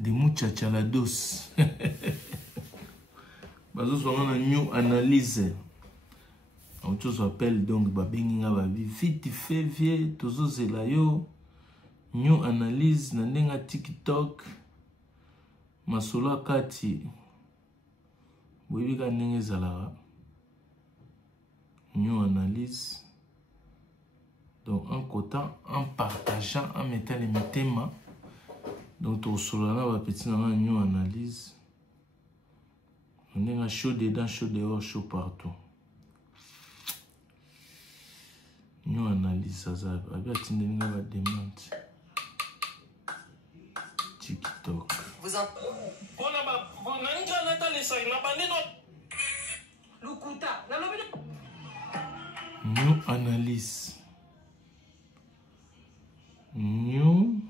de muchachalados. Bazo on a new analyse. On tous appelle donc babenginga babi vite fait vieux tozo zelayo new analyse na ndenga TikTok masolo kati boyika ndenge zala new analyse. Donc en cotant, en partageant, en mettant les thèmes. Donc au solana va petit dans une new analyse. On est chaud dedans, chaud dehors, chaud partout. New analyse ça ça. Avec la demande. TikTok. Vous en new analyse. New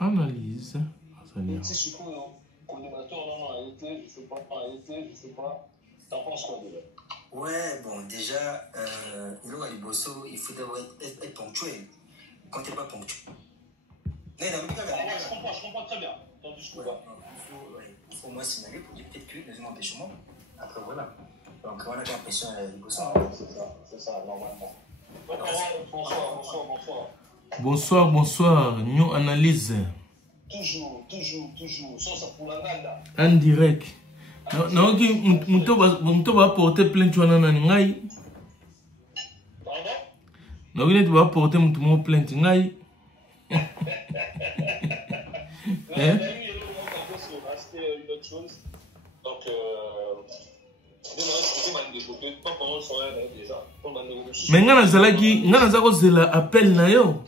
analyse. Ouais, bon, déjà, il faut d'abord être ponctuel. Quand tu n'es pas ponctuel. Je comprends très bien. Il faut moi signaler pour dire peut-être que dans un empêchement. Après, voilà. Donc, on a l'impression de bosser. C'est ça, normalement. Bonsoir, bonsoir. New analyse. Toujours. Sans ça pour la nada. En direct. Non, tu vas porter plainte tu vas ngai. Non, tu vas porter mon plainte ngai. Mais ngana zako zela appel na yo.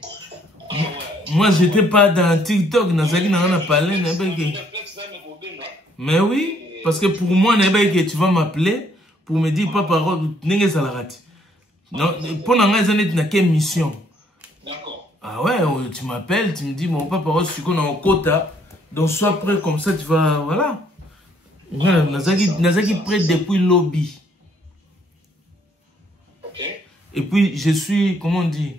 Moi j'étais pas dans TikTok, nazaki na parler na beke. Mais oui, parce que pour moi na beke tu vas m'appeler pour me dire papa ndenge salarati. Non, pour nga ezane na quelle mission. D'accord. Ah ouais, tu m'appelles, tu me dis mon papa je suis qu'on en quota. Donc sois prêt comme ça tu vas voilà. Nazaki prêt depuis lobby. Et puis je suis, comment on dit,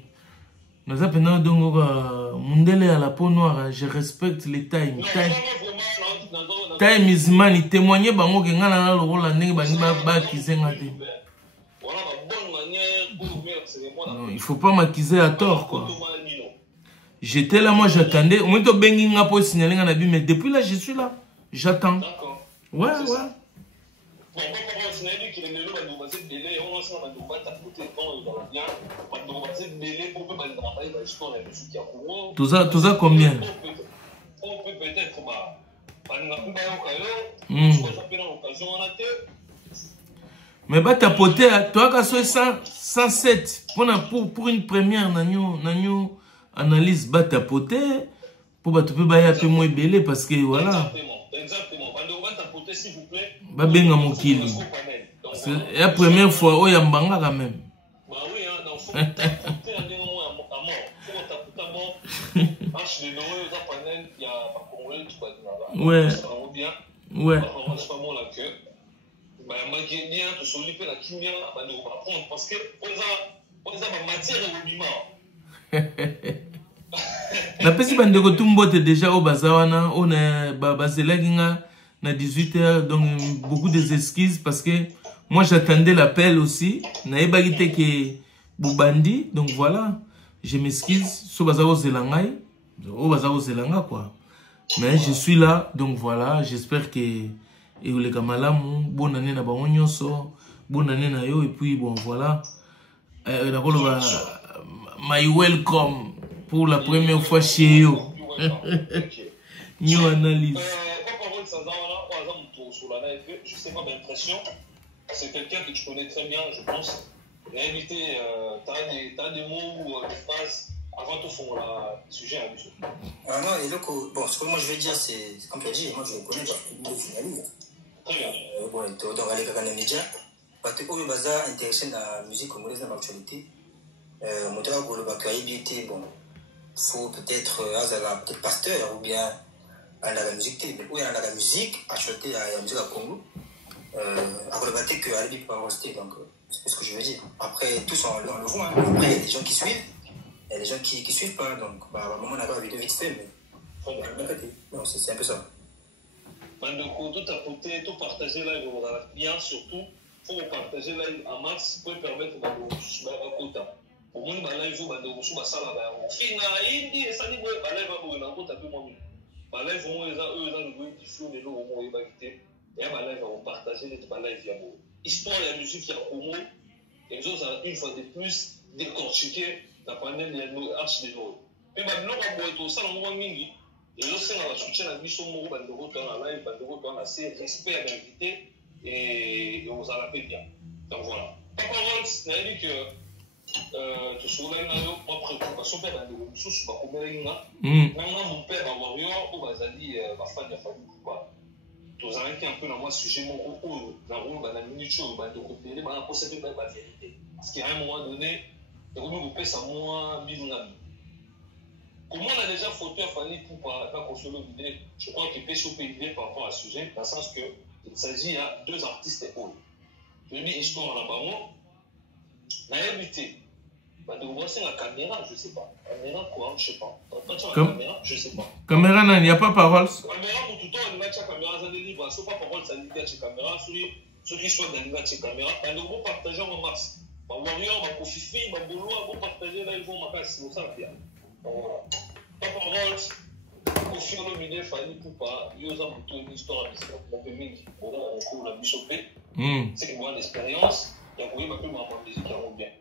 Mundele à la peau noire, je respecte les time. Time is money. Témoigner bango que ngana na lo la ndenge bangi ba kizenga te. Non, il faut pas m'accuser à tort quoi. J'étais là, moi j'attendais. Au moins to bengi nga po signaler nga na bi, mais depuis là je suis là. J'attends. Ouais. Tout ça combien? Mais bah tapoter, toi qu'à 107 pour une première nanyo analyse bah tapoter pour bah tu peux bah y appeler moins belé parce que voilà. S'il vous plaît. Bah benga mokili. C'est la première fois où yambanga quand même. Bah oui hein, dans faut ouais. Ouais. Parce que on a matière la pesi bandeko tumbote déjà au bazawana on est bazelaki na 18h, donc beaucoup de excuses parce que moi j'attendais l'appel aussi. Naïba gite que Boubandi, donc voilà, je m'excuse. So bazao zelangai, o bazao zelanga quoi. Mais je suis là, donc voilà, j'espère que et les kamalamu, bonne année na bango nyonso, bonne année na yo et puis bon voilà. My welcome pour la première fois chez yo. New analyse. Je sais pas d'impression, c'est quelqu'un que tu connais très bien, je pense. Réalité, t'as des mots ou des phrases avant tout fond là, sujet à lui. Ah non, et donc, bon, ce que moi je vais dire, c'est comme tu as dit, moi je le connais parce que je suis finaliste. Très bien. Bon, dans les médias, parce que comme je suis intéressé dans la musique congolaise dans l'actualité, mon travail pour le baccalauréat, bon, faut peut-être peut-être pasteur ou bien à la musique, ou à la musique, acheter la musique à Congo. À Colobaté que Alibi peut pas rester, donc c'est ce que je veux dire. Après, tous on le voit, hein. Après il y a des gens qui suivent, et a des gens qui ne suivent pas. Donc, à un moment, on a pas vidéo vite fait, mais non, c'est un peu ça. Bandeko, tout à côté, tout partager là, il y aura bien surtout. Il faut partager là en masse pour permettre de faire un quota. Au moins, il faut que vous soyez à la fin, il y a ça, il y a un quota peu moins. Là, ils vont eux diffuser les lots au moins éviter. Et là, ils vont partager les lives via moi. Histoire de la musique, il y a au moins. Et nous, une fois de plus, décortiquer la panel des arches des lots. Et maintenant, on va être au salon de Mingi. Et là, c'est la soutien à mission Moro, Bandero, dans la live, Bandero, dans la série, respect à l'invité. Et on va la paix bien. Donc voilà. Papa Rolls, il a dit que tu souviens, moi, préoccupation, père, Bandero, sous ma combien mon père, Warrior, ou Bazali, ma femme, la famille, quoi. Tous arrêtez un peu dans moi, sujet mon concours, dans le rôle, dans la minute, dans le côté, dans la procédure, dans la vérité. Parce qu'à un moment donné, le rôle vous pèse à moi, 1000 ans. Comment on a déjà photo à Fanny pour pas consommer l'idée, je crois qu'il peut choper l'idée par rapport à ce sujet, dans le sens que il s'agit à deux artistes épaules. Je dis histoire en avant, la réalité. De voir c'est la caméra, je ne sais pas. Caméra quoi, je ne sais pas. Caméra, je ne sais pas. Caméra, il n'y a pas parole. Caméra, pour tout le temps, il y a caméra, ça délivre. Ce n'est pas parole, ça dit qu'il y a caméra. Ceux qui sont dans la caméra, ils vont partager en masse. Ma warrior, ma kofifi, ma boulot, ils vont partager là, ils vont ma casse. C'est ça, bien. Voilà. Pas parole, au fur et à mesure, Fanny Poupa, il y a une histoire à l'histoire. On peut même, on a encore la bichopée. C'est qu'il y a l'expérience. Il y a un peu ma musique qui rend bien.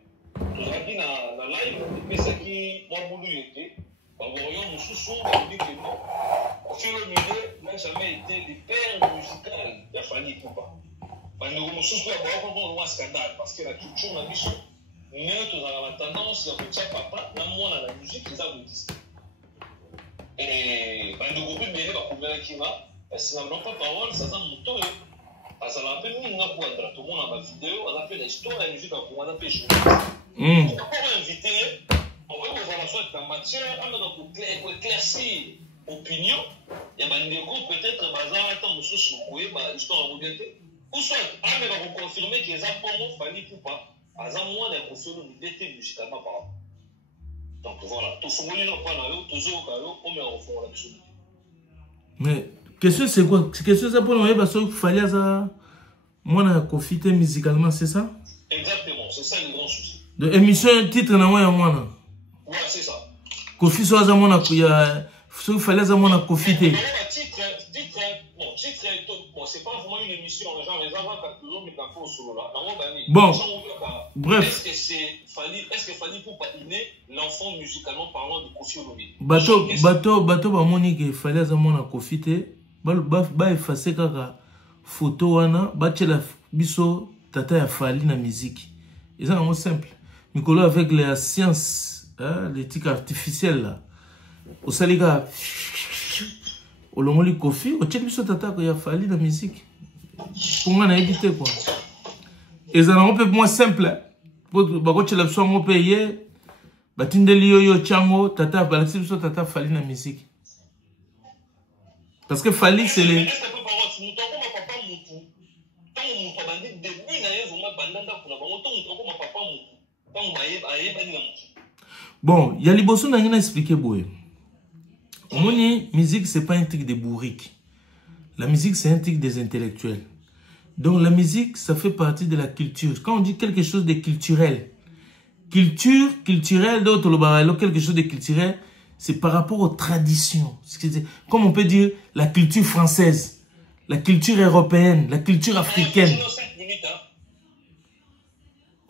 Tozalaki na live epesaki mwa bulu ete bawarrior mosusu bayebi ke non ofilo mide n'a jamais été le père musical ya Fanny Poupa bandeko mosusu ya bawaka mpona mwa scandale parce que la culture na biso ndenge tozala na tendance ya kotia papa na mwana na musique eza kodiste bandeko mpe mele bakomelaki nga kasi na non pas parole saza moto oyo azala mpe mingi nga koandra tomona bavideo aza mpe na histoire ya musique akomana mpe journaliste. Pourquoi inviter on va voir la sorte en matière pour éclaircir opinion il y a des groupes peut-être bazar tant monsieur soukoé ba histoire à modérer ou soit on va confirmer que ça pour moi Fanny Poupa azan moins de confirmer l'idée musicalement par donc voilà tout ce monde là pas là toujours on met au fond là-dessus. Mais question c'est quoi question ça pour nous parce qu'il fallait ça moi na confiter musicalement c'est ça exactement c'est ça le grand souci. De émission titre na moi ya mwana. Ouais, c'est ça. Kofi so za mwana kuya so fallait za mwana kofite. Titre bon c'est pas vraiment une émission genre les avant toujours mais quand solo là. Bon. Bref. Est-ce que Fanny Poupa inné l'enfant musicalement parlant de Kofi Olomide. Bato ba moni que fallait za mwana kofite ba effacer kaka photo wana ba tchela biso tata ya Fally na musique. C'est un mot simple. Nicolas avec la science, l'éthique artificielle là. Au saliga, au lomoli kofi, au tchèque biso tata qu'il y a fallu la musique. Pour moi, on a évité quoi. Et ça un peu moins simple. Pour que la somme au pays, batindeli yo chango tata balaxi biso tata fallu la musique. Parce que Fally c'est les bon, il y a les bossons qui ont expliqué boy. Moni, musique c'est pas un truc de bourrique. La musique c'est un truc des intellectuels. Donc la musique ça fait partie de la culture. Quand on dit quelque chose de culturel, culturel d'autres le quelque chose de culturel, c'est par rapport aux traditions. Comme on peut dire la culture française, la culture européenne, la culture africaine.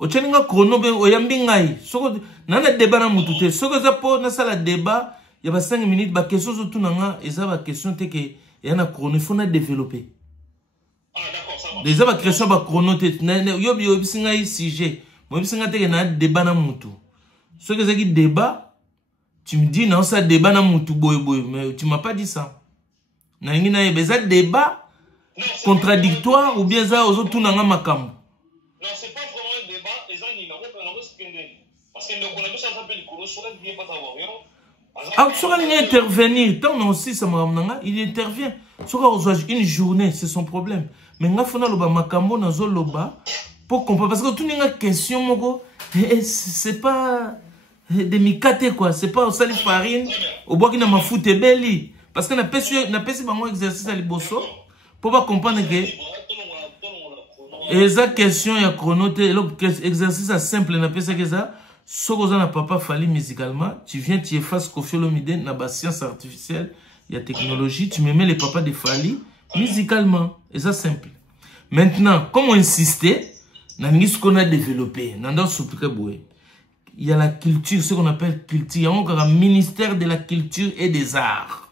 Ocheninga chrono be oyambi ngai soko nana débat na mutute soko za po na sala débat ya ba 5 minutes ba question zo tunanga eza ba question te ke ya na chrono il faut na développer. Ah d'accord ça marche. Déjà ba question ba chrono te yo bisinga i sujet mo bisinga te ke na débat na mutu soko za ki débat tu me dis non ça débat na mutu boy mais tu m'as pas dit ça na ngi na yebeza débat contradictoire ou bien za ozo tunanga makambo. Non c'est pas ah, il intervenir. Tant aussi, il intervient. Une journée, c'est son problème. Mais il faut pour comprendre. Parce que tout le monde a une question, c'est pas. de mikate quoi, c'est pas au sali farine, au bois qui n'a ma foute belli. Parce qu'on a payé un exercice à liboso pour pas comprendre que et ça question il y a chronoté exercice simple n'a pas ça que ça. Ce que n'a pas fallu musicalement, tu viens tu effaces Koffi Olomide na ba science artificielle, il y a technologie, tu me mets les papas de Fally musicalement et ça simple. Maintenant, comment insister dans ce qu'on a développé, il y a la culture, ce qu'on appelle culture, il y a encore un ministère de la culture et des arts.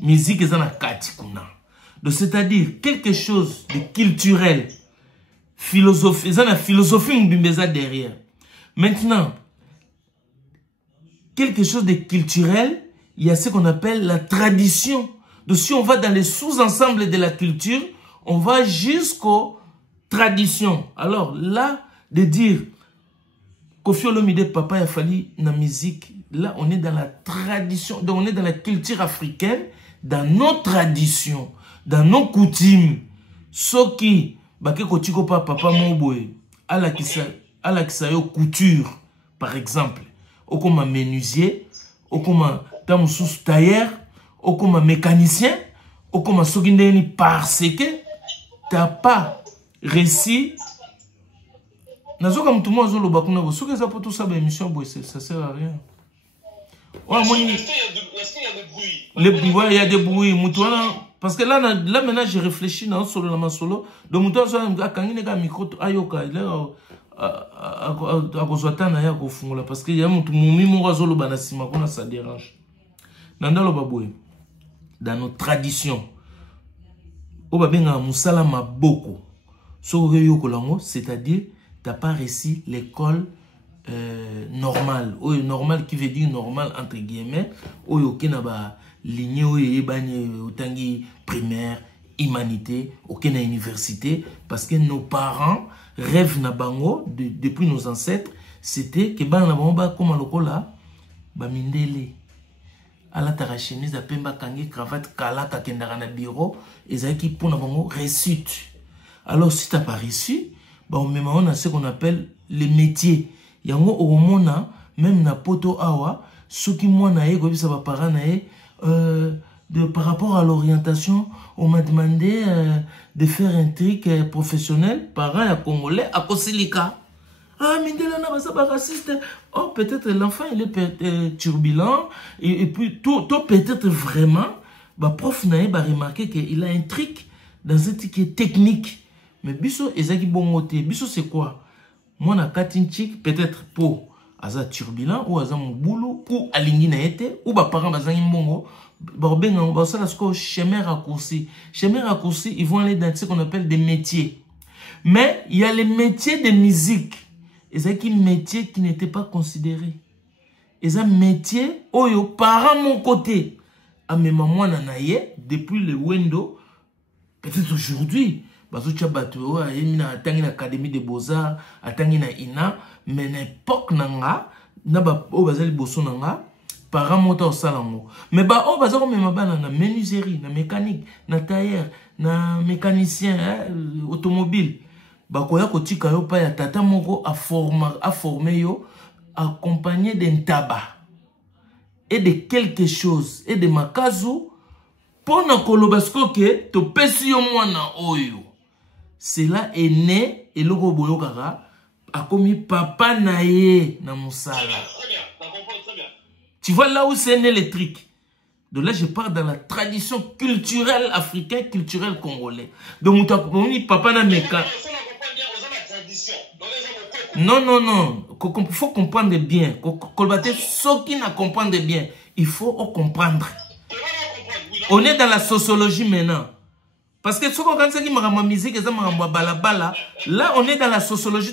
Musique est en katikuna. Donc c'est-à-dire quelque chose de culturel, philosophie, il y a la philosophie derrière. Maintenant, quelque chose de culturel, il y a ce qu'on appelle la tradition. Donc si on va dans les sous-ensembles de la culture, on va jusqu'aux traditions. Alors là, de dire Koffi Olomide, papa, il a fallu la musique. Là, on est dans la tradition, donc on est dans la culture africaine, dans nos traditions, dans nos coutumes. Ce qui, baké kotiko pa papa moboé, à la kisayo couture, par exemple, au comme menuisier, au comme tamsous tailleur, au comme mécanicien, au comme sogindeni parce que t'as pas réussi. Nazoka mutu mo azolo bakuna bo soki ça pour tout ça ba émission boy ça sert à rien. Ouais moi il y a des bruits. Les bruits, il y a des bruits mutu parce que là maintenant j'ai réfléchi dans solo na solo donc mutu azo akangine ka micro ayoka là a kozwata na ya kofungula parce que il y a mutu mumi mo azolo bana sima kona ça dérange. Nandalo baboy dans nos traditions obabenga musala maboko so yoko lango c'est-à-dire t'as pas réussi l'école normale. Normal qui veut dire normal entre guillemets. Ok na ba lignée otangi primaire, humanité, ok na université parce que nos parents rêvent na bango depuis nos ancêtres, c'était que ban na bango ba comme lokola ba mindele ala ta chemise a pemba kangi cravate kala ka kendara na bureau ezaki pour na bango réussite. Alors si t'as pas réussi, bon, mais on a ce qu'on appelle les métiers. Yango au mona même na poto awa, ce qui moi na ego bisa ba parents na par rapport à l'orientation, on m'a demandé de faire un truc professionnel parents à congolais à Kosilika. Ah mindela na basa ba raciste. Oh peut-être l'enfant il est turbulent et puis tout peut-être vraiment ba prof na ba remarquer qu'il a un truc dans ce truc qui est technique. Mais biso ezaki bongote, biso c'est quoi? Moi na katinchik peut-être pour aza turbulent ou aza mobulu ou alingi na ete ou ba parents bazangi mbongo ba benga ba sala sko chemin raccourci. Chemin raccourci, ils vont aller dans ce qu'on appelle des métiers. Mais il y a les métiers de musique. Ezaki métiers qui n'étaient pas considérés. Eza métiers oyo parents mon côté. A mes mamans nanaye depuis le wendo peut-être aujourd'hui bazo chabato ayemina atangi na académie des beaux-arts atangi na ina mais na époque nanga na ba o bazali boso nanga parents mota au salango mais ba o bazako mema bana na menuiserie na mécanique na tailleur na mécanicien automobile ba koya kotika yo pa ya tata moko a former yo accompagné d'un tabac et de quelque chose et de makazu pour na kolobasko ke to pesi yo mwana oyo. Cela est né et le roboyo kaka a commis papa naye na musala. Très bien. Tu vois là où c'est né les trucs. Donc là je pars dans la tradition culturelle africaine, culturelle congolais. Donc papa na meka. Non. Il faut comprendre bien. Ceux qui ne comprennent bien, il faut comprendre. On est dans la sociologie maintenant. Parce que ce qu'on a ma musique, là on est dans la sociologie,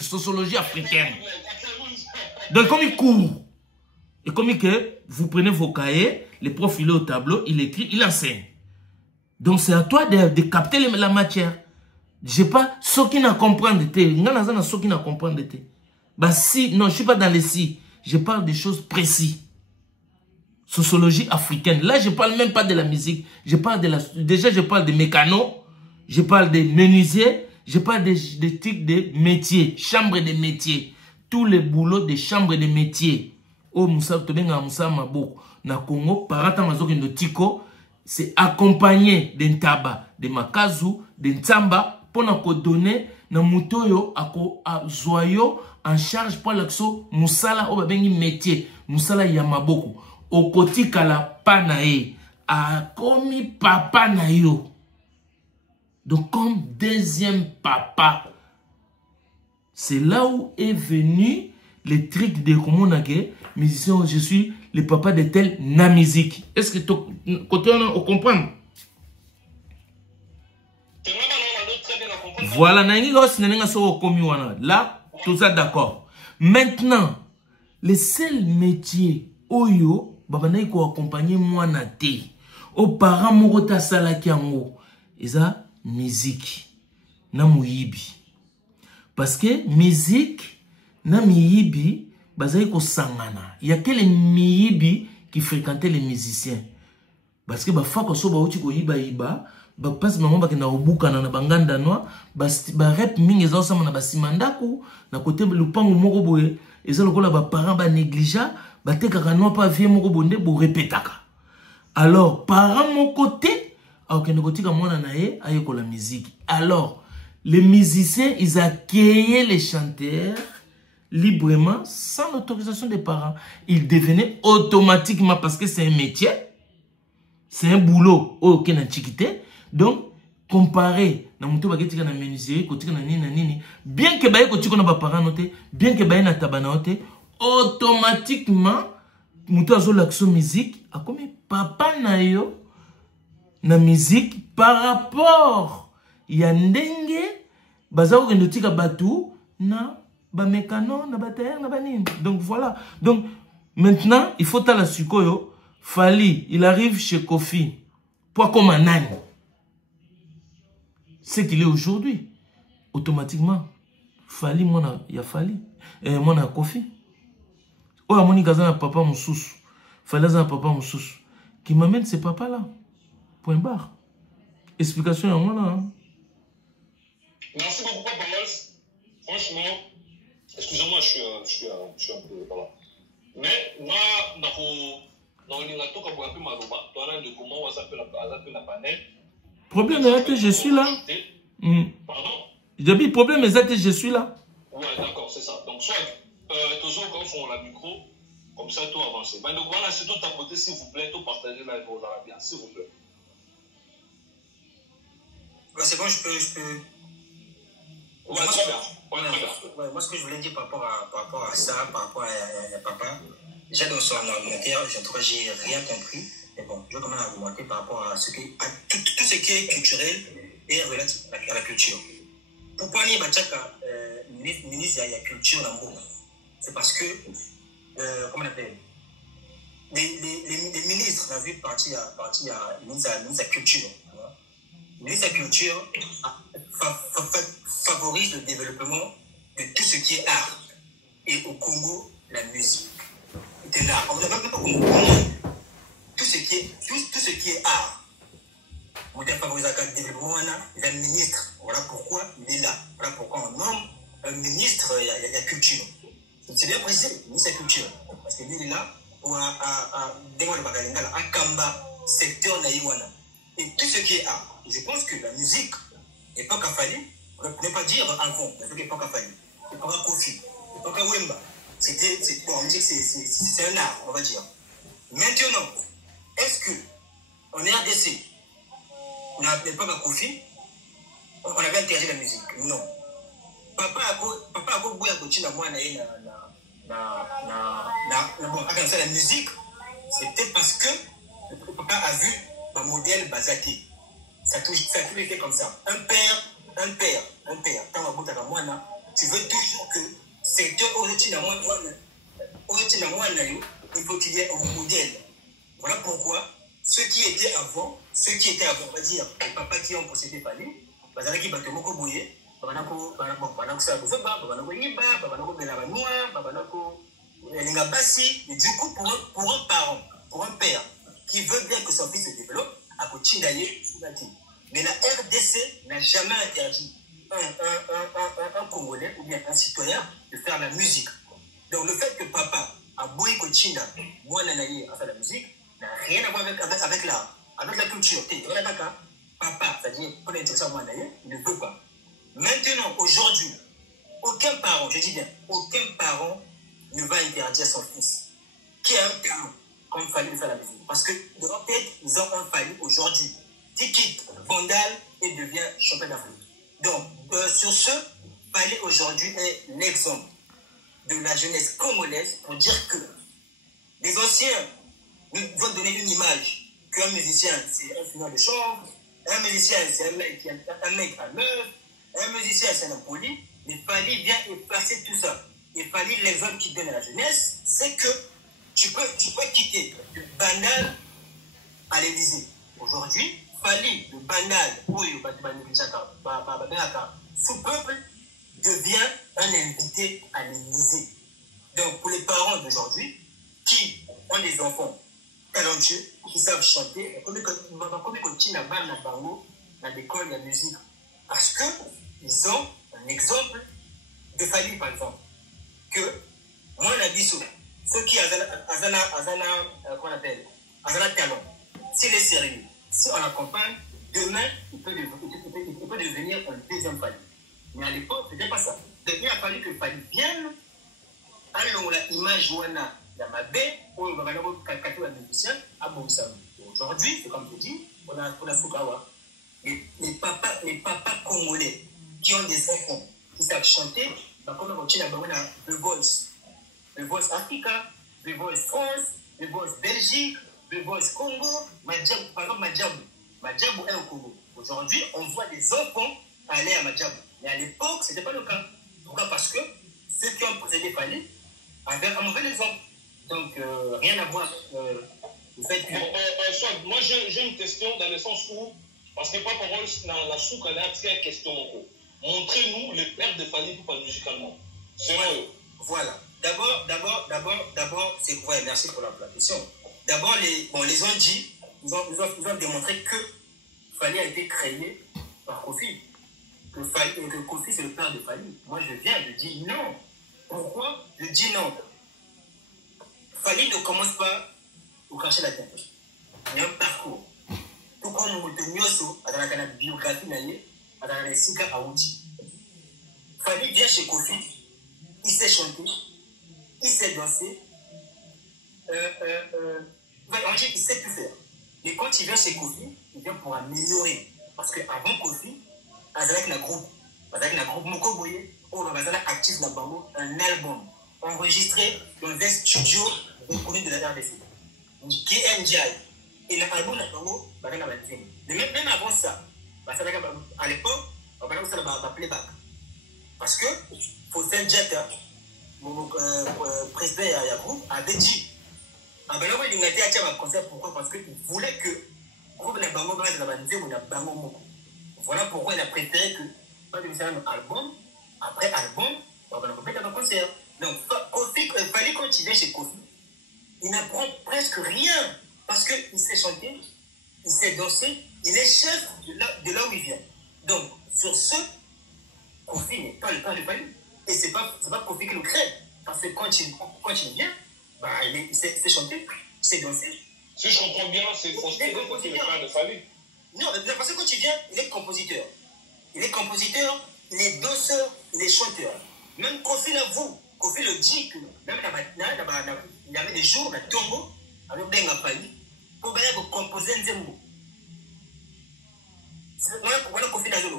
sociologie africaine. Donc comme il court, et comme que vous prenez vos cahiers, les profs il est au tableau, il écrit, il enseigne. Donc c'est à toi de capter la matière. Je sais pas ceux qui ne comprennent pas. Ceux qui ne comprennent pas. Bah si, non, je suis pas dans les si. Je parle des choses précises. Sociologie africaine. Là, je parle même pas de la musique. Je parle de la... Déjà, je parle des mécanos. Je parle des menuisiers. Je parle des trucs de métiers. Chambre de métiers. tous les boulots des chambres de métiers. Au Moussa, Tobenga Moussa Maboko. Na Congo, parata mazoki ndotiko, c'est accompagné d'un tabac, de makazu, d'un tsamba, pour nous donner na mutoyo à joyau en charge pour l'action Moussala, au babengi métier, Moussala Yamaboko. Au côté kala panae, a commis papa na yo. Donc, comme deuxième papa, c'est là où est venu le truc de comment on a que musicien, je suis le papa de tel na musique. Est-ce que côté on comprend? Voilà, là, tout ça d'accord. Maintenant, le seul métier, oyo, babanaï ko accompagner moi na te. Aux parents morota salaki ango, eza musique na muyibi. Parce que musique na miyibi bazali ko sangana. Il y a que les miyibi qui fréquentaient les musiciens. Parce que ba fa ko so ba uti ko yiba yiba, ba passe maman ba kena obuka na banganda noa, ba rap mingi za osama na basimandako na côté lupango moko boye, eza lokola ba parents ba négligent, ba tekaka noa pa vie moko bonde bo répétaka. Alors, par mon côté, la musique. Alors, les musiciens, ils accueillaient les chanteurs librement, sans l'autorisation des parents. Ils devenaient automatiquement, parce que c'est un métier, c'est un boulot, donc, comparé, bien que bien que automatiquement, l'action musique a comme papa na yo na musique par rapport ya ndenge bazao kendotika batu na ba mécano na batailleur na banine. Donc voilà. Donc maintenant il faut la sukoyo Fali, il arrive chez Kofi. Pour comme un âne. C'est qu'il est aujourd'hui. Automatiquement Fali moi il y a Fali moi na Kofi. Oh, à mon igazan papa mon sous. Fallait un papa mon sous. Qui m'amène ces papas-là. Point barre. Explication à moi là. Hein. Merci beaucoup, Papa Mols. Franchement, excusez-moi, je suis un peu. Voilà. Mais, moi, dans le gâteau, quand vous appelez Maroba, toi, là, de comment on s'appelle la panel. Problème est je suis là. Pardon? J'ai dit problème est je suis là. Ouais, d'accord, c'est ça. Donc, soit, toujours quand on a le micro, comme ça, tout avancer. Ben, donc voilà, c'est tout à côté, s'il vous plaît, tout partager là avec vos Arabiens, s'il vous plaît. Ouais, c'est bon, je peux. Ouais, très bien. Ouais, très bien. Ouais, moi, ce que je voulais dire par rapport à ça, par rapport à papa, déjà dans son argumentaire, en tout cas, j'ai rien compris. Mais bon, je vais quand même argumenter par rapport à tout ce qui est culturel et relatif à la culture. Pourquoi il y a ministre de la culture dans le monde? C'est parce que comment on appelle les ministres, on a vu partie à ministre de la culture. Le ministre de la culture favorise le développement de tout ce qui est art. Et au Congo, la musique. De l'art. On n'a même pas au Congo. Tout ce qui est art. On favorise le développement de la ministre. Voilà pourquoi il est là. Voilà pourquoi on nomme un ministre de la culture. C'est bien précisé, ministre de la culture. Parce que lui, il est là pour à Kamba, secteur Naïwana. Et tout ce qui est art. Je pense que la musique n'est pas qu'à Fali. On ne peut pas dire avant, la musique n'est pas qu'à Fali. C'est pas qu'à Kofi. C'est pas qu'à Wemba. On dit que c'est un art, on va dire. Maintenant, est-ce que on est RDC, on n'appelle pas qu'à Kofi, on avait interdit la musique? Non. Papa a beau à continuer à moi la musique, c'était parce que papa a vu un modèle Bazaki. Ça a toujours été comme ça. Un père. Quand tu veux toujours que secteur il faut qu'il y ait un modèle. Voilà pourquoi ceux qui étaient avant, on va dire, les papas qui ont possédé Fali, Bazaki Batomoko Bouye, et du coup, pour un parent, pour un père qui veut bien que son fils se développe, à Kochindaye, mais la RDC n'a jamais interdit un Congolais ou bien un citoyen de faire la musique. Donc le fait que papa a Boy Kochinda, moi Nanaye a fait la musique, n'a rien à voir avec l'art, avec la culture. Papa, c'est-à-dire, pour l'intervention moi Nanaye, il ne veut pas. Maintenant, aujourd'hui, aucun parent, je dis bien, aucun parent ne va interdire son fils qui a un talent comme Fally de faire la musique. Parce que dans leur tête, ils ont un Fally aujourd'hui qui quitte Vandal et devient champion d'Afrique. Donc, sur ce, Fally aujourd'hui est l'exemple de la jeunesse congolaise pour dire que les anciens nous vont donner une image qu'un musicien, c'est un fumeur de chanvre, un musicien, c'est un mec à meuf, un musicien, c'est un poli. Mais Fally vient effacer tout ça. Et Fally, l'exemple qu'il donne à la jeunesse, c'est que tu peux quitter le banal à l'Élysée. Aujourd'hui, Fally, le banal, sous-peuple, devient un invité à l'Élysée. Donc, pour les parents d'aujourd'hui, qui ont des enfants talentueux, qui savent chanter, comme ils dans l'école de la musique, parce qu'ils ont un exemple de Fally, par exemple, que moi, la biso, ceux qui ont talent, s'il est sérieux, si on l'accompagne, demain, il peut devenir un deuxième Fally. Mais à l'époque, ce n'était pas ça. Donc, il a fallu que Fally vienne, alors la image wana la mabé, où on va aller au musicien à Boussam. Aujourd'hui, c'est comme tu dis, on a Fukawa. Les papas congolais qui ont des enfants qui savent chanter, bah, comme on continue à avoir The Voice. The Voice Africa, The Voice France, The Voice Belgique, The Voice Congo, par exemple Madjabou est au Congo. Aujourd'hui, on voit des enfants aller à Madjabou. Mais à l'époque, ce n'était pas le cas. Pourquoi? Parce que ceux qui ont possédé Fally avaient un mauvais exemple. Donc, rien à voir le fait que... moi, j'ai une question dans le sens où, parce que Papa Rolls, dans la soupe, elle a une question. Montrez-nous les pères de Fally pour parler musicalement. Voilà. D'abord, c'est... Ouais, merci pour la question. D'abord, les ont dit, ils ont démontré que Fally a été créé par Kofi. Que Kofi, c'est le père de Fally. Moi, je dis non. Pourquoi? Je dis non. Fally ne commence pas au cracher la tête. Il y a un parcours. Tout comme Moutonioso, dans la biographie, dans la Sika Aouti. Fally vient chez Kofi, il sait chanter, il sait danser, il sait tout faire. Mais quand il vient chez Kofi, il vient pour améliorer. Parce qu'avant Kofi, avec la groupe Moko Boye, on va actif un album enregistré dans un studio reconnu de la RDC. Qui est NJI. Et l'album mais même avant ça, à l'époque, on va faire playback. Parce que Faustin Djetta, mon président Yacoub, avait dit il a été à un concert. Pourquoi? Parce qu'il voulait que le groupe de la Bango de la Bango Moko. Voilà pourquoi il a préféré que pas de faire un album, après album, on va faire un concert. Donc, Fally, quand il vient chez Kofi, il n'apprend presque rien parce qu'il sait chanter, il sait danser, il est chef de là où il vient. Donc, sur ce, Kofi n'est pas le père de Fally. Et ce n'est pas Kofi qui le crée. Parce que quand il vient, bah, il sait chanter, il sait danser. Si je comprends bien, c'est le père de Fally. Non, parce que quand il vient, il est compositeur. Il est danseur, il est chanteur. Même Kofi l'avoue. Kofi le dit que même il y avait des jours, dans Tombo, avec Benga Fally, pour composer un zembo. Voilà Kofi n'a jamais.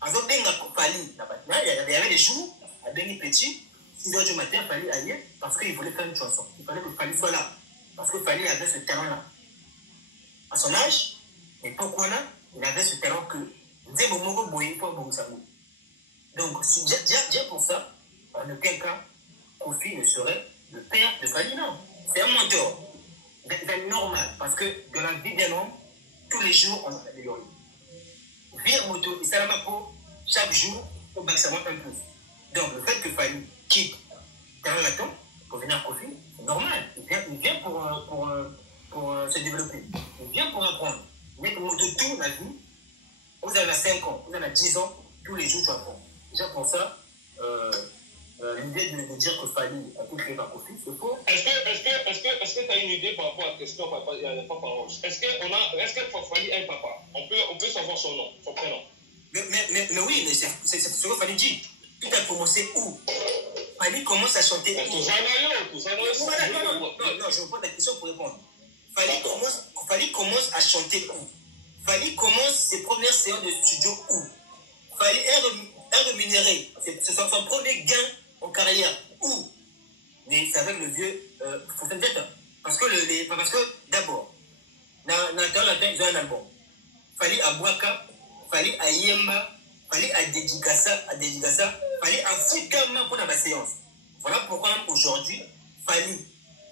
Avec Benga Fally, il y avait des jours, à Bengi Petit, 6h du matin, Fally allait parce qu'il voulait faire une chanson. Il fallait que Fally soit là. Parce que Fally avait ce talent-là. À son âge, et pourquoi là, il avait ce talent que Nzembo Moko Boye pour Bongsamu. Donc, si déjà pour ça, en aucun cas, Kofi ne serait le père de Fally, non. C'est un mentor. C'est normal, parce que dans la vie d'un homme, tous les jours, on s'améliore. Vire moto, il s'est pour chaque jour, au maximum un peu. Donc, le fait que Fally quitte Laton pour venir à Kofi, c'est normal. Il vient pour se développer. Il vient pour apprendre. Mais comme de tout la vie, vous avez 5 ans, vous avez 10 ans, tous les jours tu apprends. Déjà pour ça, l'idée de dire que Fally a été créé par Kofi, c'est faux. Est-ce que tu as une idée par rapport à la question papa, Papa Rose? Est-ce que Fally a un papa? On peut savoir son nom, son prénom. Mais oui, mais c'est ce que Fally dit. Tout a commencé où? Fally commence à chanter où? Non, je vous pose la question pour répondre. Fally commence à chanter où? Fally commence ses premières séances de studio où? Fally est rémunéré. C'est son premier gain en carrière. Où? Mais c'est avec le vieux Fontaine Diata. Parce que d'abord, dans la ils ont un album. Fally à Boaka, Fally à Yemba, Fally à Dédicassa, Fally à Foucaman pour la séance. Voilà pourquoi aujourd'hui, Fally,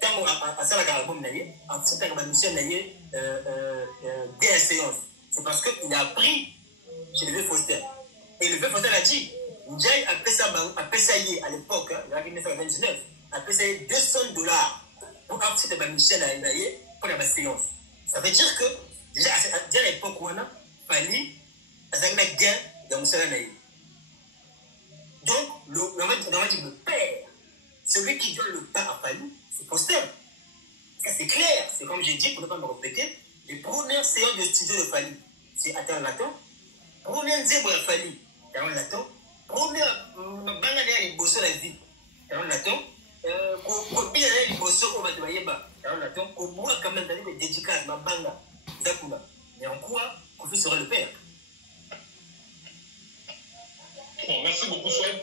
tant à ça l'album naïe, à Foucaman Michel naïe, dès la séance. C'est parce qu'il a appris chez le vieux Faustin. Et le vieux Faustin a dit, Ndiaye a payé à l'époque, il a 1999, a payé $200 pour apprendre de Michel naïe pour la séance. Ça veut dire que, déjà à l'époque, on a Fally, ça a un gain dans Michel naïe. Donc, le père, celui qui donne le pain à Fally, c'est Faustin. Ça, c'est clair. C'est comme j'ai dit, pour ne pas me répéter, les premières séances de studio de Fally, c'est Attends Latin. Première Nzembo de Fally, Attends Latin. Première Bangane à Bosso la vie, Attends Latin. Copie à Bosso au Matoyeba, Attends Latin. Koboua quand même d'aller des dédicaces, ma banga, Zakuna. Mais en quoi Kofi sera le père? Bon, merci beaucoup, Swed.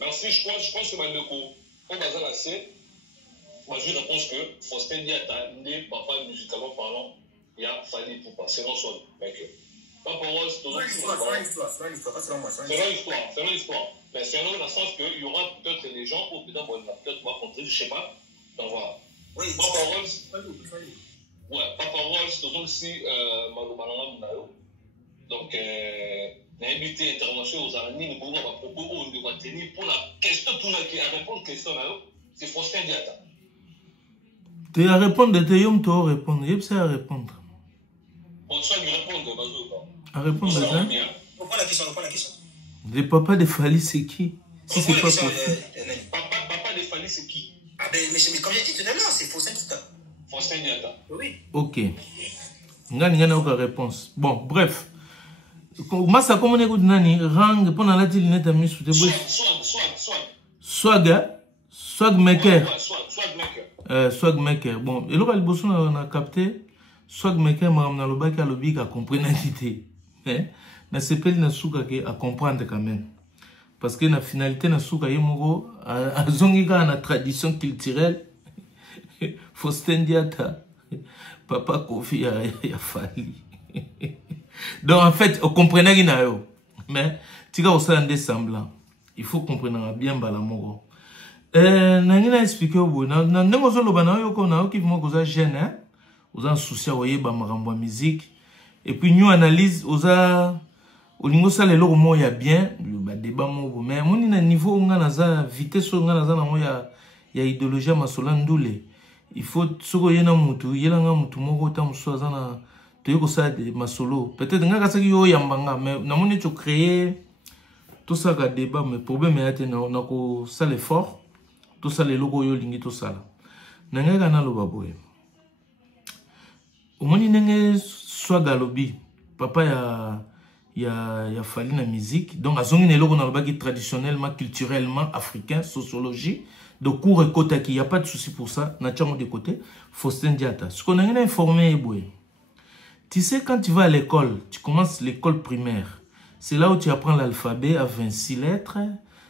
Merci, je pense que Mandeko, on va en assez. Moi, je pense que Faustin Diata, né papa musicalement parlant, il y a Fally Ipupa. C'est non Swed. Papa Rose, c'est une histoire. Mais c'est un autre dans le sens qu'il y aura peut-être des gens ou peut-être on va contribuer, je ne sais pas. Donc voilà. Oui, Papa Rose, Papa Rose, c'est aussi Malomalanga Munayo. Donc, l'invité international aux Années, nous avons propos où on doit tenir pour la question, à répondre à la question, c'est Faustin Diata. Tu as répondre, tu as répondre, il y a à répondre. Bon, soit lui répondre, à répondre, ça. Reprends la question. Le papa de Fally, c'est qui? Si c'est pas possible. Papa de Fally, c'est qui? Ah ben, mais comme j'ai dit tout à l'heure, c'est Faustin Diata. Faustin Diata. Oui. Ok. Il n'y a aucune réponse. Bon, bref. Massa, comment on écoute Nani? Rang, pendant la télé, net à mis sous tes bruits. Swag Maker. Swag Maker. Bon, et là, le boss, on a capté. Swag Maker, on a le bac à l'objet à comprendre l'idée. Mais c'est pas une souka à comprendre quand même. Parce que la finalité, la souka, il y a une tradition culturelle. Faustin Diata. Papa Kofi a Fally. Donc en fait, on comprenait qu'il y a. Mais, tu vas aussi en semblant. Il faut comprendre bien Balamoro. Nangina expliqué au bout. Nango solo banayo ko na oki mo koza jeune hein. Oza souci oye ba marambo musique. Et puis nous analyse oza olingo ça le loko mo ya bien, ba débat mo mais moni na niveau nga na za vitesse nga na za na mo ya idéologie masolandule. Il faut soko yena mutu, yela nga mutu moko ta muso za na to ça de masolo. Peut-être nga kasaki yo yambanga mais na moni tu créer tout ça ka débat mais problème est na ko ça l'effort. Tout ça les logos yo lingi tout ça là. Nanga kana lo baboye. Omoni nenge soit galobi. Papa ya Fally na musique. Donc azongi ne logo na lobaki traditionnellement culturellement africain sociologie. De cours et côté qui y a pas de souci pour ça. Na tchango de côté Faustin Diata. Ce qu'on a informé eboué. Tu sais quand tu vas à l'école, tu commences l'école primaire. C'est là où tu apprends l'alphabet à 26 lettres.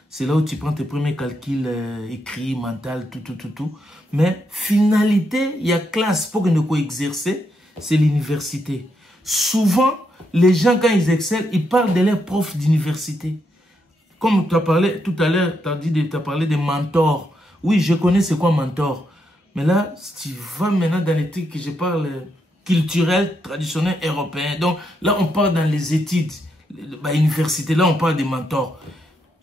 C'est là où tu prends tes premiers calculs écrits, mental, tout. Mais finalité, il y a classe pour que nous exercer, c'est l'université. Souvent, les gens, quand ils excellent, ils parlent de leurs profs d'université. Comme tu as parlé tout à l'heure, tu as parlé de mentors. Oui, je connais c'est quoi mentor. Mais là, tu vas maintenant dans les trucs que je parle culturels, traditionnels, européens. Donc là, on parle dans les études, l'université. Là, on parle des mentors.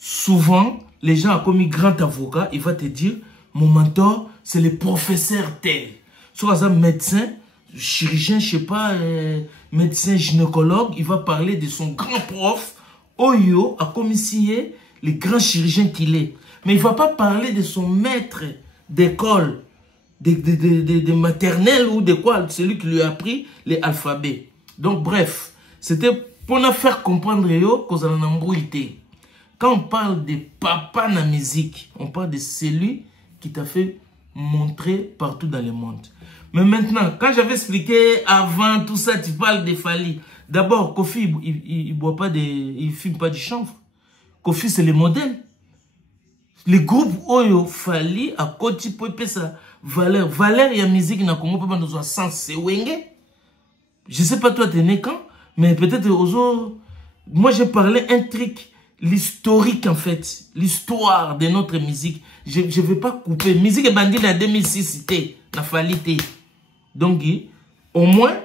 Souvent, les gens comme grand avocat, il va te dire, mon mentor, c'est le professeur tel. Soit un médecin, chirurgien, je sais pas, médecin gynécologue, il va parler de son grand prof, Oyo, a commissionné le grand chirurgien qu'il est. Mais il ne va pas parler de son maître d'école, de maternelle ou de quoi, celui qui lui a appris les alphabets. Donc bref, c'était pour nous faire comprendre qu'on a embrouillé. Quand on parle de papa dans la musique, on parle de celui qui t'a fait montrer partout dans le monde. Mais maintenant, quand j'avais expliqué avant tout ça, tu parles de Fally. D'abord, Kofi, il boit pas il fume pas du chanvre. Kofi, c'est le modèle. Le groupe Oyo Fally à côté pour sa valeur. Valeur, il y a musique dans Congo, pas dans un sens, c'est Wenge. Je sais pas toi, t'es né quand, mais peut-être aux autres. Moi, j'ai parlé un truc, l'historique en fait, l'histoire de notre musique. Je ne vais pas couper. Musique est bandit en 2006, c'était la Fally. Donc, au moins,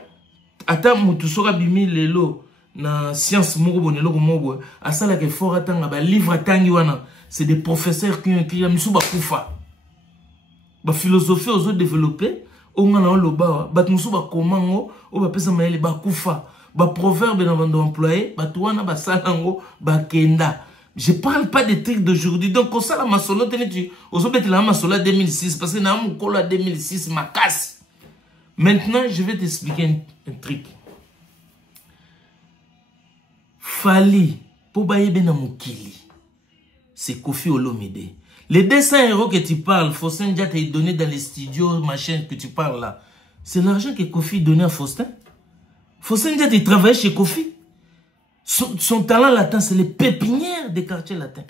attends, tu sauras bimi lelo na science moko bonelo moko asala ke fort atanga ba livre atangi wana c'est des professeurs qui ont misu ba kufa ba philosophie ozo développer onga na loba ba misu ba komango o ba pesa maele ba kufa ba proverbe na bando employé ba tuana ba salango ba kenda. Je parle pas des trucs d'aujourd'hui. Donc, comme ça, la masolo, tu ozo bete la masolo 2006 parce que na mukolo 2006 ma casse. Maintenant, je vais t'expliquer un truc. Fally, pour baïbe na mukili, c'est Kofi Olomide. Les 200 euros que tu parles, Faustin Dia t'a donné dans les studios, machin que tu parles là, c'est l'argent que Kofi donnait à Faustin. Faustin Dia, il travaillait chez Kofi. Son talent latin, c'est les pépinières des quartiers latins.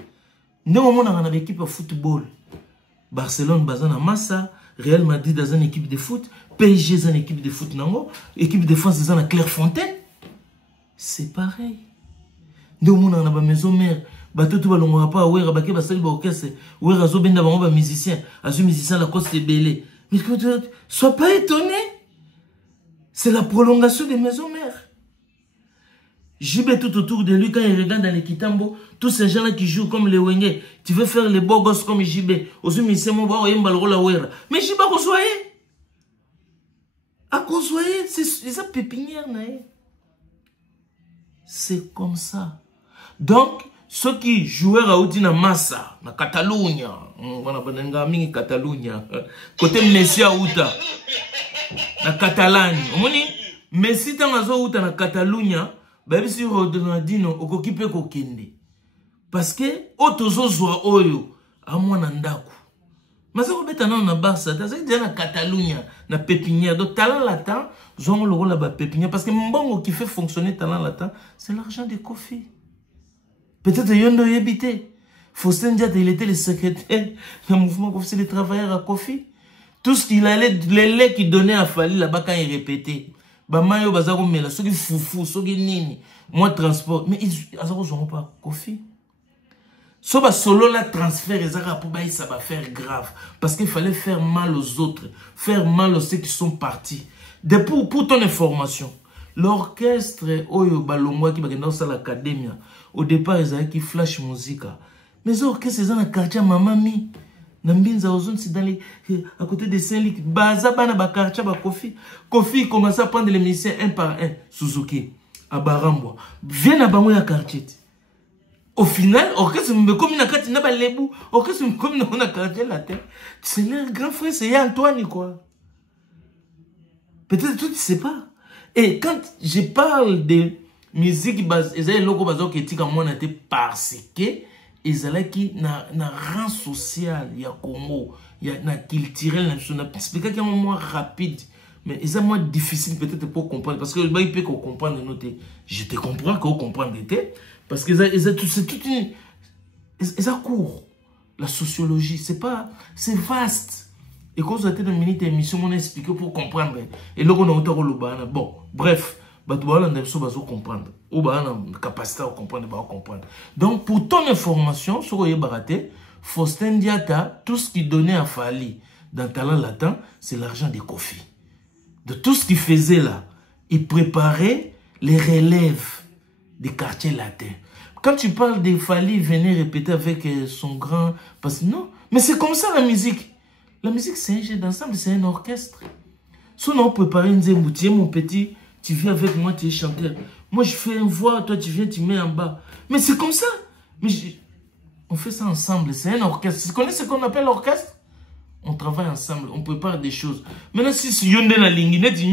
Nous, on a une équipe de football. Barcelone, Bazana Massa, Real Madrid, dans une équipe de foot. PSG, dans une équipe de foot. Équipe de France, dans la Clairefontaine. C'est pareil. Nous, on a une maison mère. Bateau tout le monde pas ouais rabaké basali ba orchestre ouais razo benda ba musicien azu musicien la cause c'est belé. Mais sois pas étonné. C'est la prolongation des maisons mères. JB tout autour de lui quand il regarde dans les Kitambo, tous ces gens-là qui jouent comme les Wenge, tu veux faire les beaux gosses comme JB. Ozu musicien mo ba oyemba le la wera. Mais JB a consoyé. A consoyé, c'est ça pépinière naé. C'est comme ça. Donc ceux qui jouaient à Oudina Massa, na Catalogne, on a pas Catalogne, côté Messi à Outa, na Catalogne, on dit Messi dans la Outa na Catalogne, bah si Rodonadino au coquipé kokende, parce que otozo zoa oyo à moi nandaku, mais ça vous bête na Barça, ça c'est déjà na Catalogne, na pépinière, donc talent latin, zong le rôle là-bas pépinière, parce que mbongo qui fait fonctionner talent latin, c'est l'argent de Kofi. Peut-être Yondo Yebite. Faustin Dia, il était le secrétaire du mouvement Kofi, c'est le travailleur à Kofi. Tout ce qu'il allait, les laits qu'il donnait à Fally là-bas quand il répétait. Bamayo Bazaro Mela, ceux qui foufou, ceux qui nini, moi transport. Mais ils n'ont pas Kofi. So ba solo la transfert, ça va faire grave. Parce qu'il fallait faire mal aux autres, faire mal à ceux qui sont partis. Pour ton information, l'orchestre Oyo Balomwa qui va dans l'académie. Au départ, ils avaient qui flash musique. Mais les orchestres, ils ont un quartier Mamami. Nambinza Ozone, c'est à côté de Saint-Luc. Bazabana ba quartier ba Kofi. Kofi commence à prendre les musiciens un par un. Suzuki, à Barambwa. Viens à Bangoya quartier. Au final, orchestre me comme une quartier n'a pas les bouts. Orchestre me comme une quartier latin. C'est leur grand frère, c'est Antoine quoi. Peut-être tout tu sais pas. Et quand je parle de musique base, ils avaient logo bazo qui était comme moi n'était parce que ils allaient qui na rang social il y a Congo il y a na culturel national expliquer qu'il y a un moins rapide mais ils sont moins difficile peut-être pour comprendre parce que bah il peut qu'on comprendre noter je te comprends qu'on comprendre était parce que c'est toute une ils ont cours la sociologie c'est vaste et quand vous êtes dans une minute émission on explique pour comprendre et là on a autant le bon bref. Comprendre. Ou capacité à comprendre. Donc, pour ton information, sur le baraté, Faustin Diata, tout ce qu'il donnait à Fally dans Talent Latin, c'est l'argent des Kofi. De tout ce qu'il faisait là, il préparait les relèves des quartiers latins. Quand tu parles de Fally, venez répéter avec son grand. Parce que non, mais c'est comme ça la musique. La musique, c'est un jeu d'ensemble, c'est un orchestre. Sinon, on préparait une zémoutier, mon petit. Tu viens avec moi, tu es chanteur. Moi, je fais une voix, toi, tu viens, tu mets en bas. Mais c'est comme ça. Mais On fait ça ensemble. C'est un orchestre. Vous connaissez ce qu'on appelle l'orchestre? On travaille ensemble. On prépare des choses. Maintenant, si vous avez une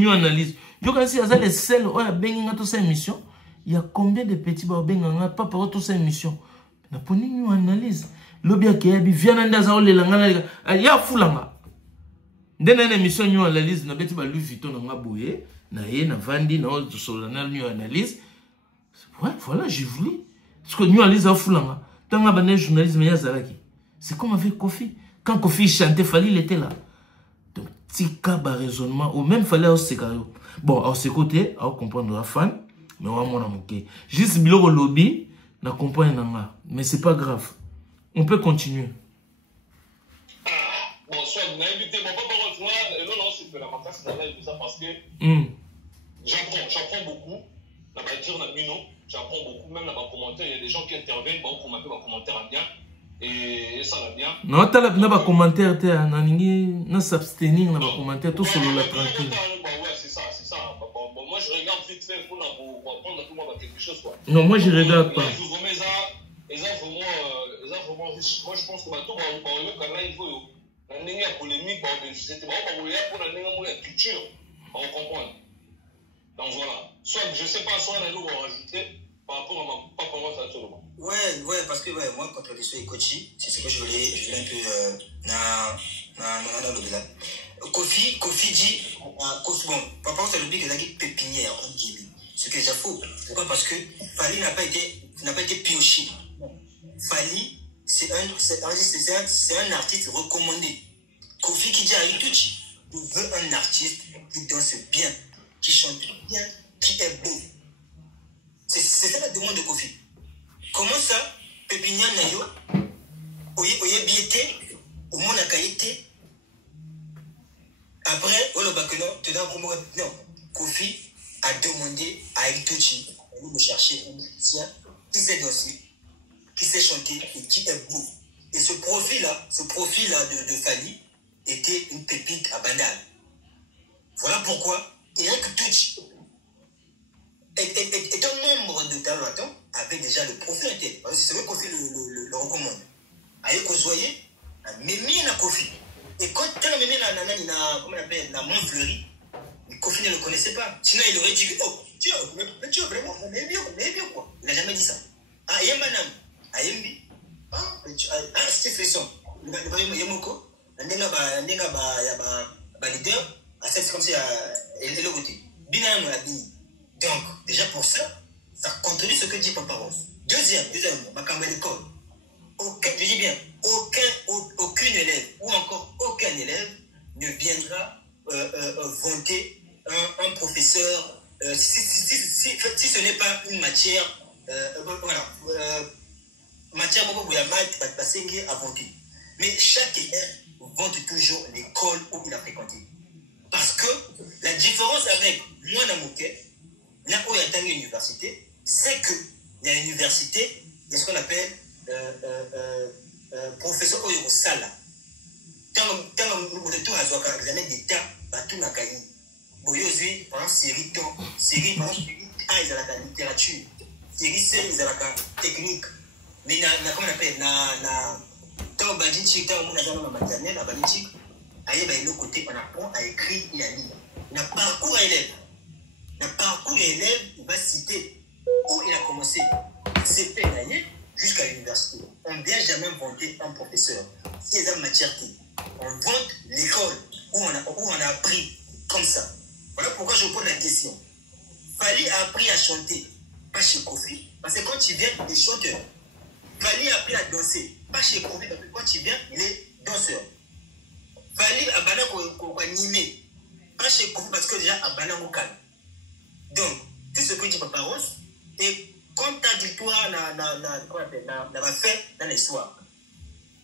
analyse, vous avez les seuls qui ont fait cette émission. Il y a combien de petits qui ont pas pour toute cette émission? On a pris une analyse. L'objet qui est bien dans les langues. Il y a foulanga. Dans une émission, nous analyse. Nous avons lu Vito dans la bouée. Nous avons vendu dans solennel nous analyse. Ouais, voilà, j'ai voulu. Parce que nous analyse à foulanga. Tant que nous journalisme, il y a Zalaki. C'est comme avec Kofi. Quand Kofi chantait, il était là. Donc, tika ba raisonnement. Ou même fallait au sécario. Bon, à ce côté, on comprendre la fan. Mais on va m'en manquer. Juste bilo lobby, on comprend pas. Mais c'est pas grave. On peut continuer. Bon, soit vous avez invité mon papa rejoindre. Et non, c'est que la macasse n'a pas ça parce que j'apprends beaucoup. La matière n'a mis non. J'apprends beaucoup. Même dans ma commentaire, il y a des gens qui interviennent. Bon, pour m'appeler ma commentaire en bien. Et ça va bien. Non, tu as pas commentaire, tu as s'abstenir dans les commentaires, tout solo la tranquille. Ouais, c'est ça. Bon, moi, je regarde vite fait pour apprendre à tout le monde quelque chose. Quoi. Non, moi, je regarde pas. Moi, je pense que tout le monde il faut la polémique, c'était pour la culture. On comprend. Donc voilà. Soit, je sais pas, soit on va rajouter par rapport à ma parole à tout le monde. Ouais, parce que moi, quand on est coaché, c'est ce que je voulais un peu dans le delà. Kofi dit, bon, par rapport à le but de pépinière, ce qui est déjà faux. Pourquoi? Parce que Fali n'a pas été pioché. Fali, c'est un artiste recommandé. Kofi qui dit à Ituchi, il veut un artiste qui danse bien, qui chante bien, qui est beau. C'est ça la demande de Kofi. Comment ça, Pépinière Nayo, Oye Biété, au monde a qualité. Après, on le bac non, Kofi a demandé à Ituchi de chercher un musicien qui sait danser, qui sait chanter et qui est beau. Et ce profil-là de Fali était une pépite à Bandal. Voilà pourquoi il y a que Tucci est un membre de Talatan avait déjà le profil en tête. C'est vrai que Kofi le recommande. Aïe Kozoye a mémé la Kofi. Et quand tu as mémé la Montfleury, Kofi ne le connaissait pas. Sinon il aurait dit que, oh, tu es vraiment, mais bien quoi. Il n'a jamais dit ça. Ah, Yembanam, Ayembi, c'est frisson. Yemoko, Nenga leader, c'est comme si elle est le côté. Binam la bini. Donc, déjà pour ça, ça contredit ce que dit Papa Rose. Deuxième ma caméra d'école. Je dis bien, aucun élève, ou encore aucun élève, ne viendra vanter un professeur, si ce n'est pas une matière, matière à vanter. Mais chaque élève vante toujours l'école où il a fréquenté. Parce que la différence avec moi dans mon cas, là où il y a une université, c'est qu'il y a une université, il y a ce qu'on appelle professeur au Sala. Tant que nous avons un examen d'État, tout n'a qu'à y. Bon, aujourd'hui, par exemple, série, par exemple, ils ont la littérature, série C, ils ont la technique. Mais comment on appelle, tant que Badinchik, tant que nous avons la maternelle, à Badinchik, ailleurs, de l'autre côté, on apprend à écrire et à lire. Le parcours élève. Le parcours élève, il va citer où il a commencé. C'est pénalier jusqu'à l'université. On ne vient jamais vanter un professeur. C'est la matière qui. On vante l'école où on a appris comme ça. Voilà pourquoi je pose la question. Fali a appris à chanter, pas chez Kofi, parce que quand tu viens, il est chanteur. Fali a appris à danser, pas chez Kofi, parce que quand tu viens, il est danseur. Fali a appris à animer, pas chez Kofi, parce que déjà, a appris à calme. Donc, tout ce que dit Papa Rose, et contradictoire n'a fait dans l'histoire.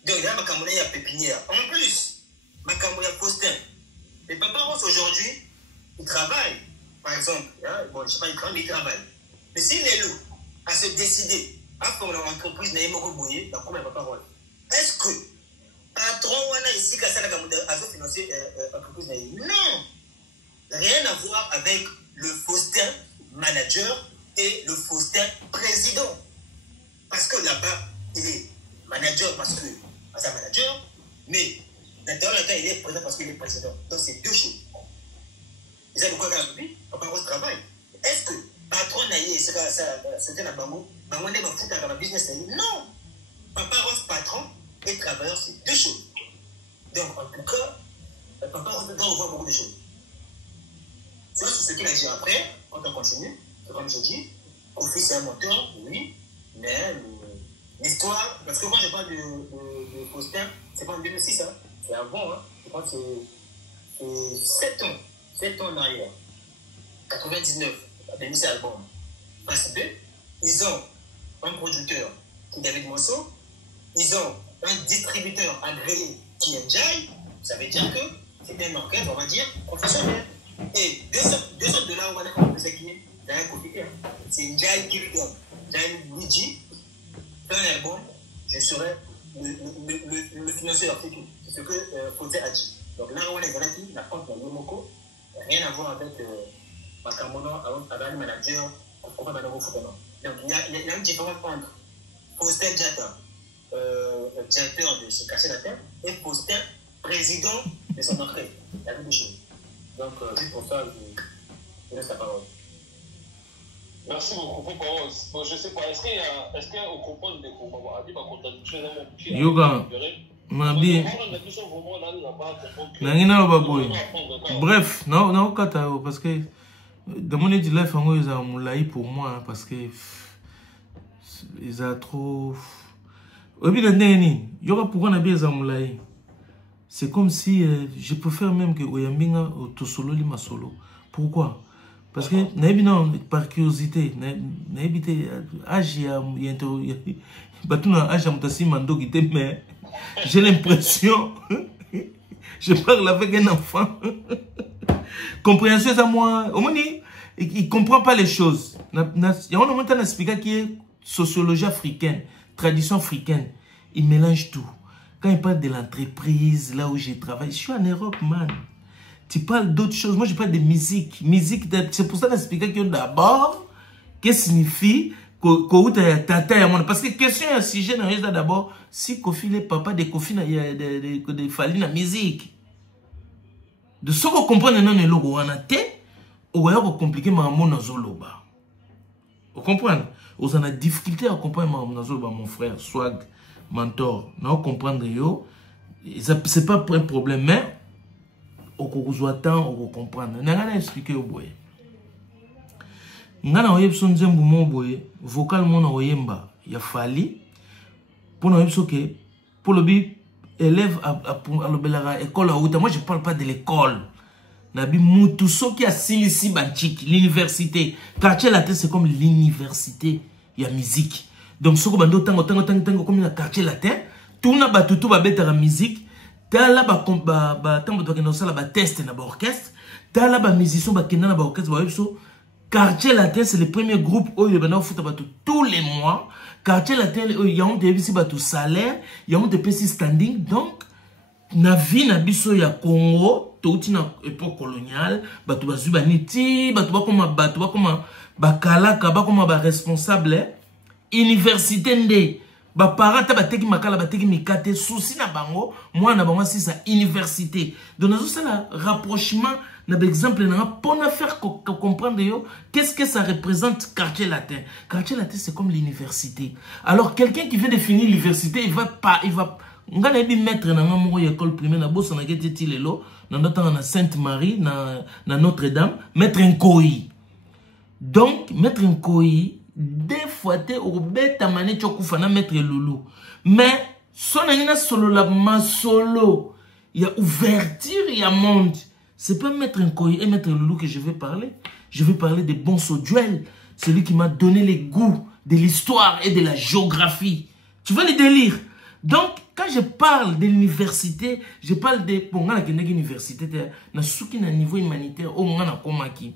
Donc, il y a ma camouflage à pépinière. En plus, ma camouflage à Faustin. Mais Papa Rose, aujourd'hui, il travaille. Par exemple, hein, bon, je ne sais pas, il travaille, mais il travaille. Mais s'il est là, à se décider, à faire une entreprise, n'a pas bouillé, dans combien Papa Rose? Est-ce que, patron, on a ici, qu'à ça, à financer l'entreprise? Non! Rien à voir avec le Faustin manager et le Faustin président. Parce que là-bas, il est manager parce que c'est un manager, mais l'intérieur de l'État, il est président parce qu'il est président. Donc c'est deux choses. Ils ont quoi dans lui, on parle de travail. Est-ce que patron naïe, c'était la bango, bango n'est pas foutu dans la business? Non. Papa Rose patron et travailleur, c'est deux choses. Donc en tout cas, Papa Rose doit voir beaucoup de choses. Ça, c'est ce qu'il a dit après, quand on continue, comme je dis, Kofi c'est un moteur, oui, mais l'histoire, parce que moi je parle de Faustin, c'est pas en 2006, hein, c'est avant, hein, je pense que c'est 7 ans en arrière, 99, la mis cet album, phase 2, ils ont un producteur qui est David Mosso, ils ont un distributeur agréé qui est Njai, ça veut dire que c'est un orchestre, on va dire, professionnel. Et deux sortes de là où on a commencé qui est, c'est Njai qui lui donne. Njai lui dit, fais un album, je serai le financeur, c'est tout. C'est ce que Faustin a dit. Donc là où on est gratuit, la compte de Yomoko, rien à voir avec Makamono, avec le manager, pourquoi pas dans football. Donc il y a une différence entre Faustin Diata, directeur de chez Caché la Terre, et Faustin, président de son orchestre. Il y a deux choses. Donc, juste pour ça, je laisse la parole. Merci beaucoup pour parole. Bon, je ne sais pas, est-ce qu'on comprend des combats? Yoga, Mabi. Nangina Baboy. Bref, non, parce que dans mon étude, là, ils ont moulaï pour moi, parce que ils ont trop. Yoga, pourquoi on a bien ils ont moulaï? C'est comme si je préfère même que Oyambinga au solo lima solo. Pourquoi? Parce que par curiosité, mais j'ai l'impression je parle avec un enfant. Compréhension à moi. Il comprend pas les choses. Il y a un expliqué qui est sociologie africaine, tradition africaine. Il mélange tout. Quand il parle de l'entreprise, là où je travaille, je suis en Europe, man. Tu parles d'autres choses. Moi, je parle de musique. C'est pour ça que j'explique que d'abord, qu'est-ce que signifie parce que question est un sujet d'abord, si Kofi est papa de Kofi, il y a des fallis dans la musique. De ce qu'on comprend, non, le logo, on a été, on va compliquer ma mon azoloba. Vous comprenez? On a difficulté à comprendre ma azoloba, mon frère, swag. Mentor, non comprendre yo, c'est pas un problème, mais on comprendre. On a expliqué au boy. On a eu besoin de mon boy, vocal mon oyemba, il a fallu pour nous que pour le bi élève à l'obélara école à moi je parle pas de l'école. Nabi Moutousso qui a ici Banchik, l'université. Quartier latin c'est comme l'université, il y a musique. Donc, ce que vous tango comme un quartier latin, tout le monde va mettre la musique, tala ba test na ba orchestre, tala ba musicien ba kena na ba orchestre ba quartier latin c'est le premier groupe où il y a tous les mois. Quartier latin il y a un salaire, il y a un standing. Donc, na vie na biso ya Congo, tout na époque coloniale, batu bazu baniti, batu ba kalaka ba comme ba responsable. Université nde ba parents ta bateki makala bateki mikate souci na bango moi na bango si ça université donc nous ça la rapprochement na exemple na pour faire comprendre yo qu'est-ce que ça représente quartier latin c'est comme l'université. Alors quelqu'un qui veut définir l'université il va on va mettre na ngamo école primaire na bossa na geti lelo na notre na Sainte-Marie na Notre-Dame mettre un koi. Donc mettre un koi des fois tu au bête mané chokufana mettre loulou mais son anina solo la masolo il y a ouverture il y a monde. C'est pas mettre un koi et mettre loulou que je vais parler de Bonso Duel, celui qui m'a donné les goûts de l'histoire et de la géographie. Tu vois les délires. Donc quand je parle de l'université je parle de ponga na université na suki na niveau humanitaire au moins na komaki.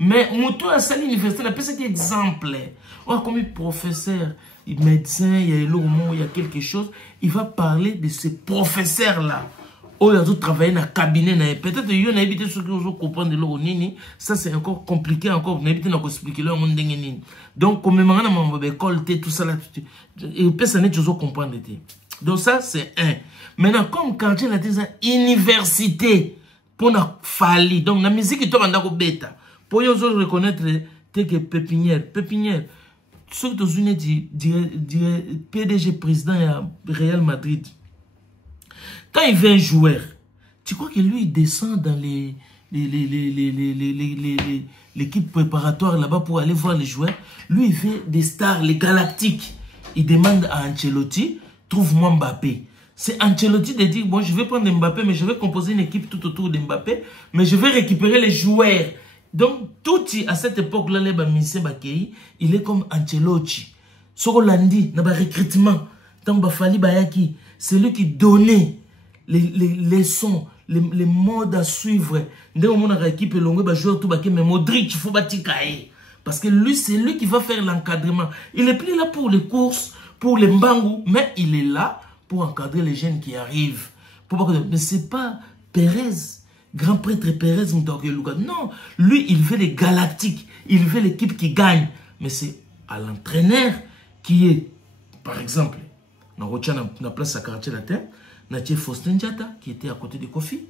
Mais Moutou a sali l'université, on appelle ça exemple. Oh, comme professeur, médecin, il y a quelque chose, il va parler de ces professeurs-là. Oh, il a travaillé dans le cabinet. Peut-être qu'il y a évité ce que vous comprenez de l'eau. Ça, c'est encore compliqué. Encore, vous n'avez pas expliqué le monde. Donc, comme on a école, tout ça là, et personne n'est toujours comprendre. Donc, ça, c'est un. Maintenant, comme quartier, la université, pour la fali. Donc, la musique, il tombe dans bêta. Pour y reconnaître que pépinière. Pépinière. Ceux qui sont dirait PDG président à Real Madrid. Quand il veut un joueur, tu crois que lui, il descend dans l'équipe préparatoire là-bas pour aller voir les joueurs. Lui, il fait des stars, les galactiques. Il demande à Ancelotti, trouve-moi Mbappé. C'est Ancelotti de dire, bon, je vais prendre Mbappé, mais je vais composer une équipe tout autour de Mbappé, mais je vais récupérer les joueurs. Donc, tout à cette époque-là, il est comme Ancelotti. Sorolandi, dans le recrutement, dans le Fali Bayaki, c'est lui qui donnait les leçons, les modes à suivre. Dès qu'on a équipe longue, joueur tout mais Modric, il faut bâtir. Parce que lui, c'est lui qui va faire l'encadrement. Il n'est plus là pour les courses, pour les mbangou, mais il est là pour encadrer les jeunes qui arrivent. Mais ce n'est pas Pérez, grand prêtre Pérez, non, lui, il veut les galactiques, il veut l'équipe qui gagne. Mais c'est à l'entraîneur qui est, par exemple, dans la place à quartier latin, Nathie Faustin Diata, qui était à côté de Kofi,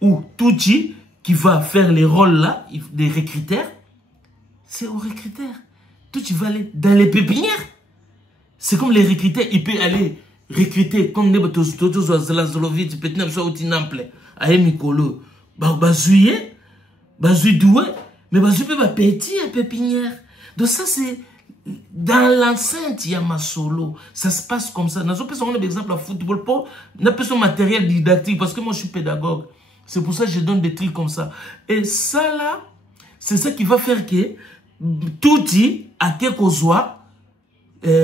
ou Tucci, qui va faire les rôles là, des recruteurs, c'est aux recruteurs. Tucci va aller dans les pépinières. C'est comme les recruteurs, il peut aller recruter, comme des Toto Zalazolovic, peut-être soit au Nample, à Mikolo, Bazouye, Bazoudoué, mais Bazouye peut petit à pépinière. Donc ça, c'est. Dans l'enceinte, il y a ma solo. Ça se passe comme ça. Dans un exemple à football, on a besoin de matériel didactique parce que moi je suis pédagogue. C'est pour ça que je donne des trucs comme ça. Et ça là, c'est ça qui va faire que tout dit à quelque soit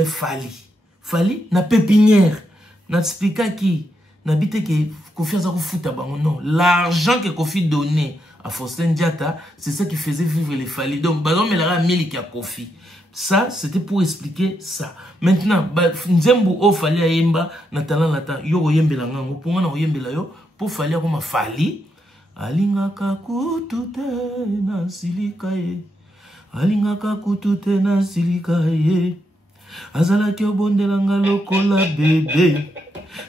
Fali, na pépinière. Na expliqué qui n'habite que Kofi Azako foot non. L'argent que Kofi donnait à Faustin Diata, c'est ça qui faisait vivre les Fali. Donc, Badon Melara Mili qui a Kofi. Ça, c'était pour expliquer ça. Maintenant, Nzembo o fali a yemba, natala lata, yo yembe la ngango, pour moi yembe la yo, pour fali a comme fali. Alinga kakutute na silikaye. Alinga kakutute na silikaye. Azala kyo bonde langa lokola bébé.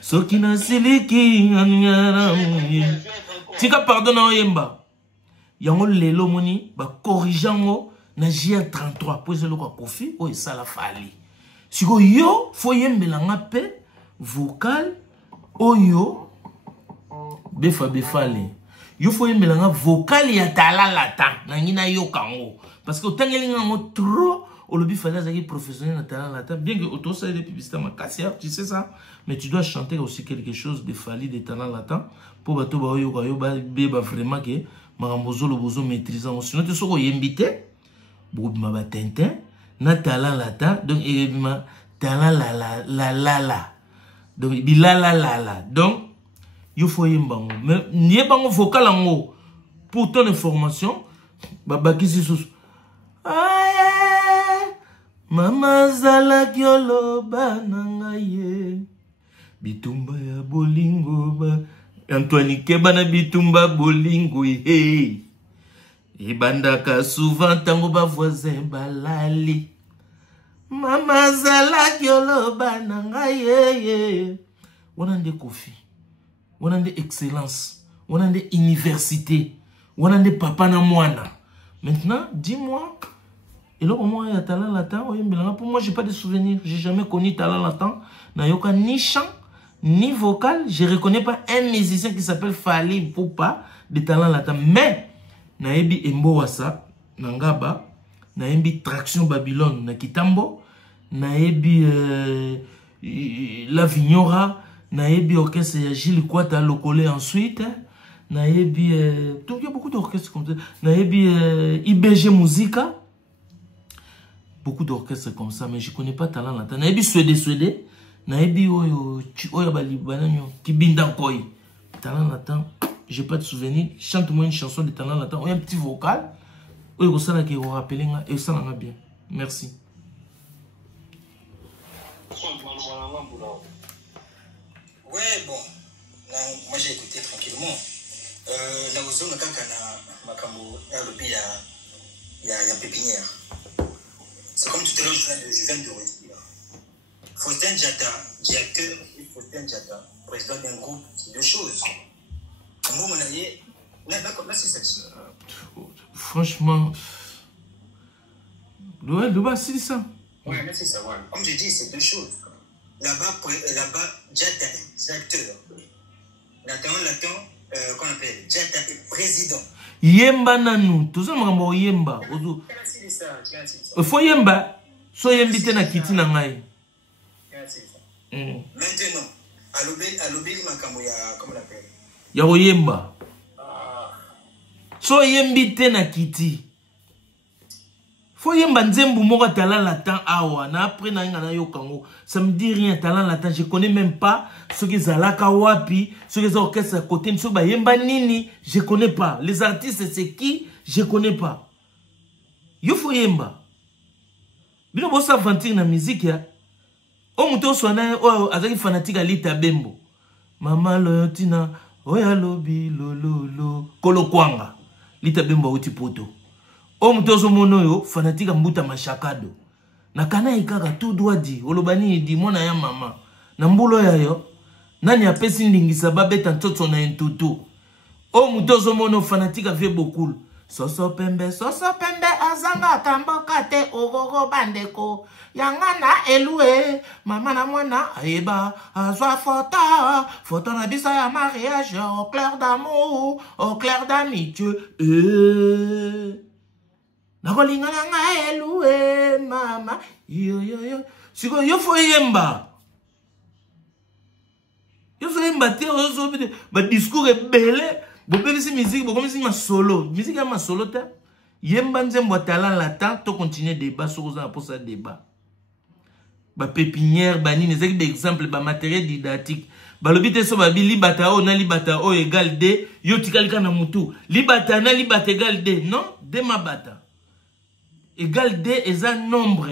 Soki na siliki anyara mouye. Tika pardon na yemba. Yango lelo moni, ba corrigeango. Na JR33 pour le Kofi ou ça la fali. Si yo faut yembelanga pe vocal oyo befale. Yo faut yembelanga vocal ya tala lata na ngina yo kango parce que otangelinga ngo trop au lobby fallait azaki professionnel na tala lata bien que auto ça des publicités makassia tu sais ça mais tu dois chanter aussi quelque chose de fali de tala lata pour bato ba yo ba vraiment que marambozo le bozo maîtrisant sinon tu soko yembité Boubma Batintin, na talent lata, donc il ma talent la. Donc il la. Donc, il faut y bango. Mais n'y est bango vocal en haut. Pour ton information, babaki si sous. Aye, mama zala kyolo banangaye. Bitumba ya bolingo ba. Antoine Kebana bitumba bolingo hey. Ibandaka souvent tango ba voisin balali. Mama zala kyoloba nanga ye. Wanande Kofi. Wanande excellence. Wanande université. Wanande papa na mwana. Maintenant, dis-moi. Et là, au moins, il y a talent latin. Pour moi, j'ai pas de souvenirs. J'ai jamais connu talent latin. Nayoka ni chant, ni vocal. Je reconnais pas un musicien qui s'appelle Fali Poupa de talent latin. Mais naebi Embo Wasa, Nangaba, naebi Traction Babylone, na Kitambo, naebi La Vignora, naebi orchestre Gilles Kwata Lokole ensuite, naebi donc il y a beaucoup d'orchestres comme ça, naebi IBG Musica, beaucoup d'orchestres comme ça, mais je connais pas talent latin. Naebi Suédé, naebi Oyo Balibanyo, Kibindankoi, talent latin. J'ai pas de souvenir. Chante-moi une chanson de talent latin. Un petit vocal. Oui, vous savez qu'il vous rappelle et ça en a bien. Merci. Ouais, bon. moi j'ai écouté tranquillement. La zone de Makambo, il y a pépinière. C'est comme tout à l'heure, je viens de redire. Faustin Diatta, directeur, et Faustin Diatta, président d'un groupe, c'est deux choses. Moi, là, c'est celle-ci. Franchement, là-bas, c'est ça. Ouais, mais c'est ça, ouais. Comme je dis, c'est deux choses. Là-bas, Diatta est directeur. Là-dedans, qu'on appelle Diatta est président. Yemba nanou, tout ça m'a yemba. Il faut yemba, so yembite na kiti na ngai. Maintenant, à l'obéli makambo ya, comment on appelle? Ya yemba. So yembite na kiti. Faut yemba nzembu moko tala latin awa na après na nga na yokango. Ça me dit rien tala latin, je connais même pas ceux qui zalaka wapi, ceux qui orchestre à côté, ceux ba yemba nini, je connais pas. Les artistes c'est qui, je connais pas. Yo faut yemba. Bino bossa aventure na musique ya. O muto sona o azaki fanatique alita bembo. Mama lotina oya lobi lolo kolo kwanga. Lita bembo uti poto. O mutozo mono yo fanatika mbuta mashakado. Na kana ikaka tout doit di olobani di mona ya mama. Na mbulo ya yo nani apesi ndingisa babeta ntoto na entutu. O mutozo mono fanatika vie bokul. Soso pembe azanga kamboka te ogogo bandeko. Yangana elue mama na mwana aiba azwa foto na bisa ya mariage au clair d'amour au clair d'amitié. Nakolinga nga elue mama yo siko yo fo yemba te ozo ba discours belé bo bebisi musique bo komisi ma solo musique ya ma solo ta yemba nzembo talent latin to continuer débat sur ça pour ça débat ba pépinière ba nini ezaki exemple ba matériel didactique ba lobite so ba bi libata o na libata o égal d yo tikalika na mutu libata na libata égal d non de mabata égal d est un nombre.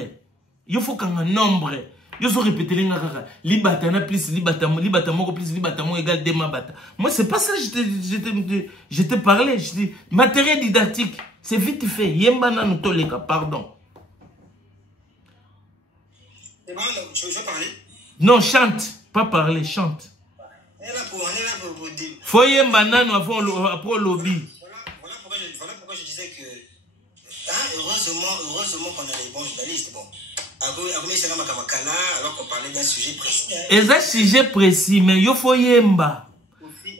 Il faut qu'un nombre. Il faut répéter les ngaka. Libata na plus libata moko plus libata mo égal d mabata. Moi c'est pas ça je te parlais, je dis matériel didactique, c'est vite fait. Yemba na nous toleka, pardon. C'est bon, tu veux parler? Non, chante, pas parler, chante. On est là pour dire. Faut yemba na nous après lobby. Voilà pourquoi je disais que heureusement qu'on a les bons journalistes. Bon, alors qu'on parlait d'un sujet précis. Et un sujet précis, mais il faut yemba.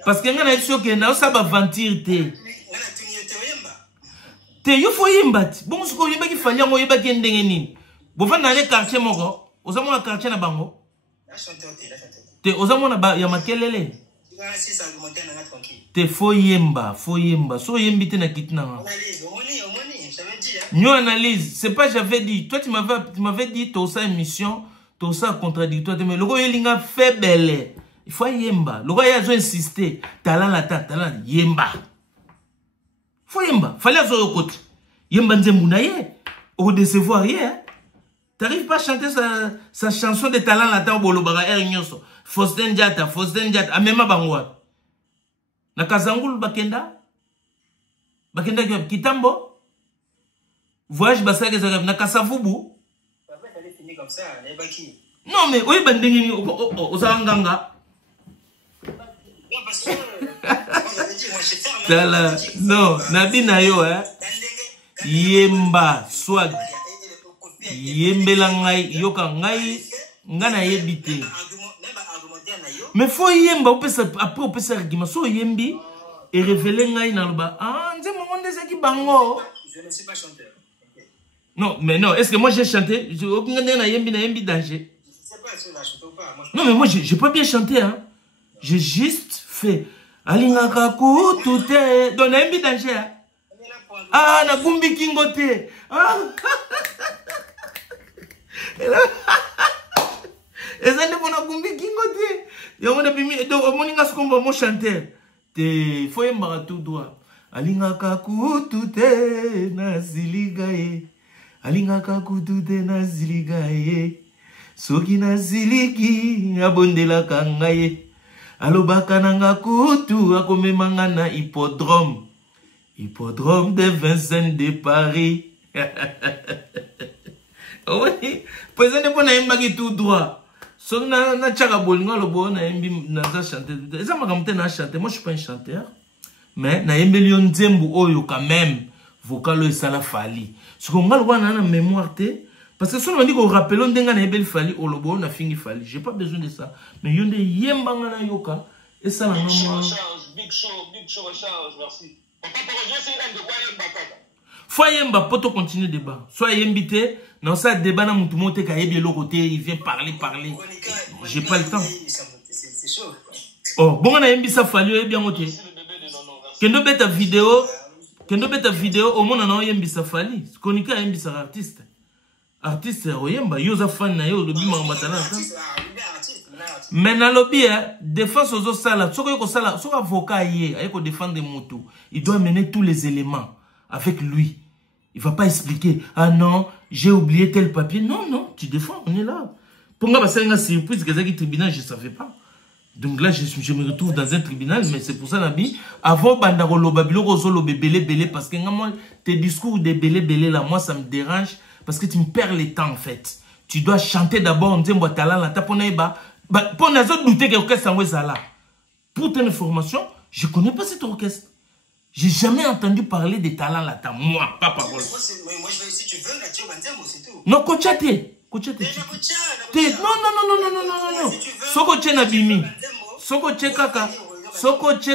Parce que nous sommes que nous sommes aventure. Il faut yemba. Bon, ce qu'on yemba qui fallait, on yemba qui est ndengeni. Bon, on a un quartier moko. On a un quartier na bango. On a un yamakelele. Te faut yemba. So yembite na kitna. Nous analyse, c'est pas j'avais dit. Toi tu m'avais dit tout ça émission, tout ça contradictoire. Mais le gars il a fait belle. Il faut yemba. Le gars il a insisté. Talent yemba. Faut yemba. Fallait avoir au côté. Yemba nzembu na ye. Au décevoir ye. T'arrives pas à chanter sa chanson de talent latin au bolobara er nyoso. Faustin Diatta, amema bangwa. Na Kazangul bakenda kitambo. Voyage basaka na Kasavubu. Non mais oui bandengini osanganga. Non, nabina yo yemba swag. Yembela ngai yoka ngai ngana yebite. Mais faut yemba après on peut se argument so yembi et révéler ngai na loba. Ah, nze monde zaki bango. Je ne suis pas chanteur. Non, mais non, est-ce que moi j'ai chanté? Je na yembi danger. Je ne sais pas si on a chanté ou pas. Non, mais moi j'ai pas bien chanté hein. J'ai juste fait Alingaka kutute don yembi danger. Ah, na gumbi kingote. Ah. Et ça ne peut gumbi kingote. Yo na bimi do moninga skombo mo chanter. Te faut yemba tout droit. Alingaka kutute na ziligaye. Alingaka kutute na ziligaye. Soki na ziliki abondela kangaye. alobaka nanga kutu akomemanga na hippodrome. Hippodrome de Vincennes de Paris. Oui, président de na imbaki tout droit. So na tchaka bolinga lobo na imbi na chanter. Eza makamte na chanter. Moi je suis pas un chanteur. Mais na embelion nzembu oyo quand même vocalo esala fali. Ce qu'on va voir na mémoire te parce que si on dit qu'on rappelle on denga na embeli fali o lobo na fingi fali. J'ai pas besoin de ça. Mais yonde yembanga na yoka et ça na maman. Big show, merci. Papa Roger c'est un de quoi yemba. Faut yemba poto continuer débat. Soit yembité non ça débat na mutu monte ka yebi l'autre côté il vient parler. J'ai pas le temps. C'est chaud. Oh, bon na yembi ça fali bien moté. Kendo beta vidéo au monde na yembi ça fali. Konika yembi ça artiste. Artiste oyemba yoza fan na yo lobi mambatana. Mais na lobby défense aux autres sala, soko sala, soko avocat yé, ayeko défendre moto. Il doit mener tous les éléments avec lui. Il va pas expliquer ah non, j'ai oublié tel papier. Non, tu défends, on est là. Pour moi c'est une surprise que ça qui tribunal, je savais pas. Donc là je me retrouve dans un tribunal mais c'est pour ça nabi avant bandaro lobabilo rozolo belé parce que moi tes discours de belé là moi ça me dérange parce que tu me perds le temps en fait. Tu dois chanter d'abord nzembo talent la tapona ba pour les autres douter que l'orchestre est là. Pour ton information, je ne connais pas cet orchestre. J'ai jamais entendu parler des talents là. Moi, pas parole. Moi, si tu veux, là, tu vas c'est tout. Non, coachate. Non. Soko che na bimi. Soko che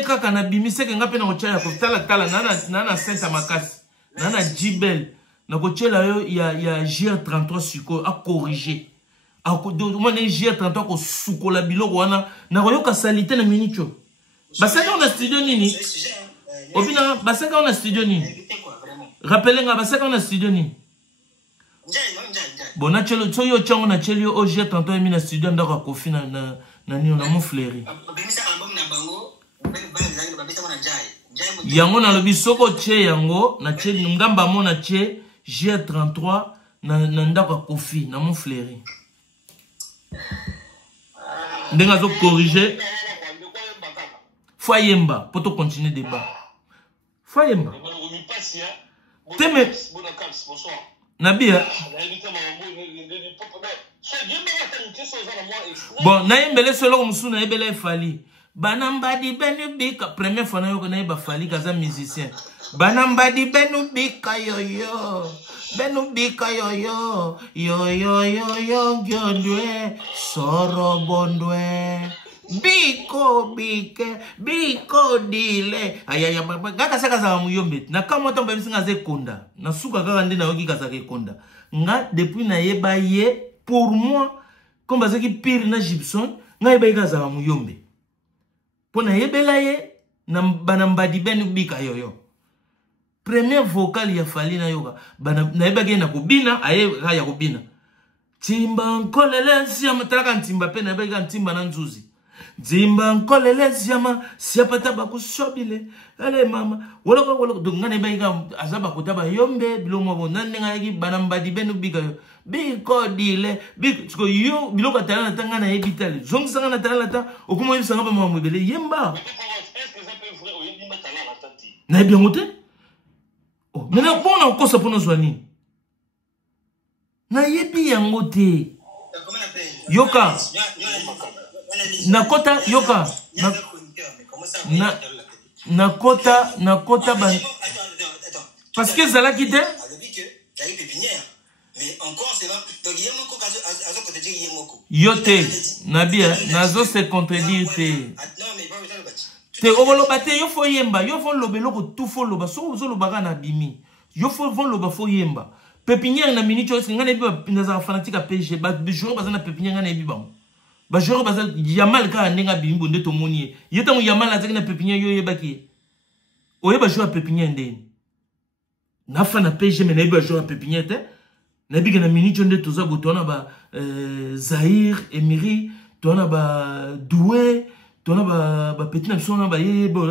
kaka na bimi. C'est que nga pe na kocha ya tala nana Saint Makasi. Nana Jibel. Na kocha la yo, il y a JR33 suko à corriger. Moi j'ai 33 ko sukola biloko wana na koyo ka salite na minicho basaka on a studio nini obina basaka on a studio nini rappelenga basaka on a studio nini bon na chelo tsoyo chango na chelio o j'ai 33 mi na studio ndaka kofi na nini na mon fleri yango na lobi soko che yango na che ngamba mo na che j'ai 33 na ndaka kofi na mon fleri. Ndenga zo corriger. Foyemba, pour te continuer débat. Foyemba. Teme. Nabia. Bon, na yembele solo musu na yebele fali. Banambadi benu bika première fois na yo na yeba fali kaza musicien. Banambadi benu bika yo. Benubika yo gyondwe soro bondwe biko dile ayaya ngaka saka za muyombe na kama to mbemisi ngaze konda na suka kaka ndina yoki kasake konda nga depuis na yeba ye pour moi comme bazaki pire na Gibson nga yeba ikaza muyombe pona yebela ye na banambadi benubika yo. Premier vocal ya fali na yoga na yebage na kubina aye ya kubina timba nkolele siama talaka ntimba pe na yebage ntimba na nzuzi timba nkolele siama siapata bakusobile ale mama wolo dongana yebage azaba kutaba yombe bilomo bonane ngaki banambadi benu bika biko dile biko yo biloko talana tanga na yebitale zongsanga na talana ta okumo yisanga ba mama mobele yemba na bien ngote. Oh, maintenant bon on cause pour nous soigner. Na yebi yango te. Yoka. Nakota yoka. Nakota ban. Parce que ça l'a quitté. Mais encore c'est là donc yemoko azo côté yemoko. Yote nabia nazo se contredire te. Te oboloba te yo fo yemba yo fo lobelo ko tout fo loba so zo loba na bimi yo fo loba fo yemba pépinière na minute est ngana bi na fanatique a PSG ba joueur ba na pépinière ngana bi ba joueur ba yamal ka ndenga bimbo nde to moni yeta mo yamal azaki na pépinière yo yebaki oyeba joueur pépinière ndeni na fana PSG mais na bi joueur pépinière te na bi na minute nde to za botona ba Zahir Emery tona ba Doué tona ba petit na ba yebo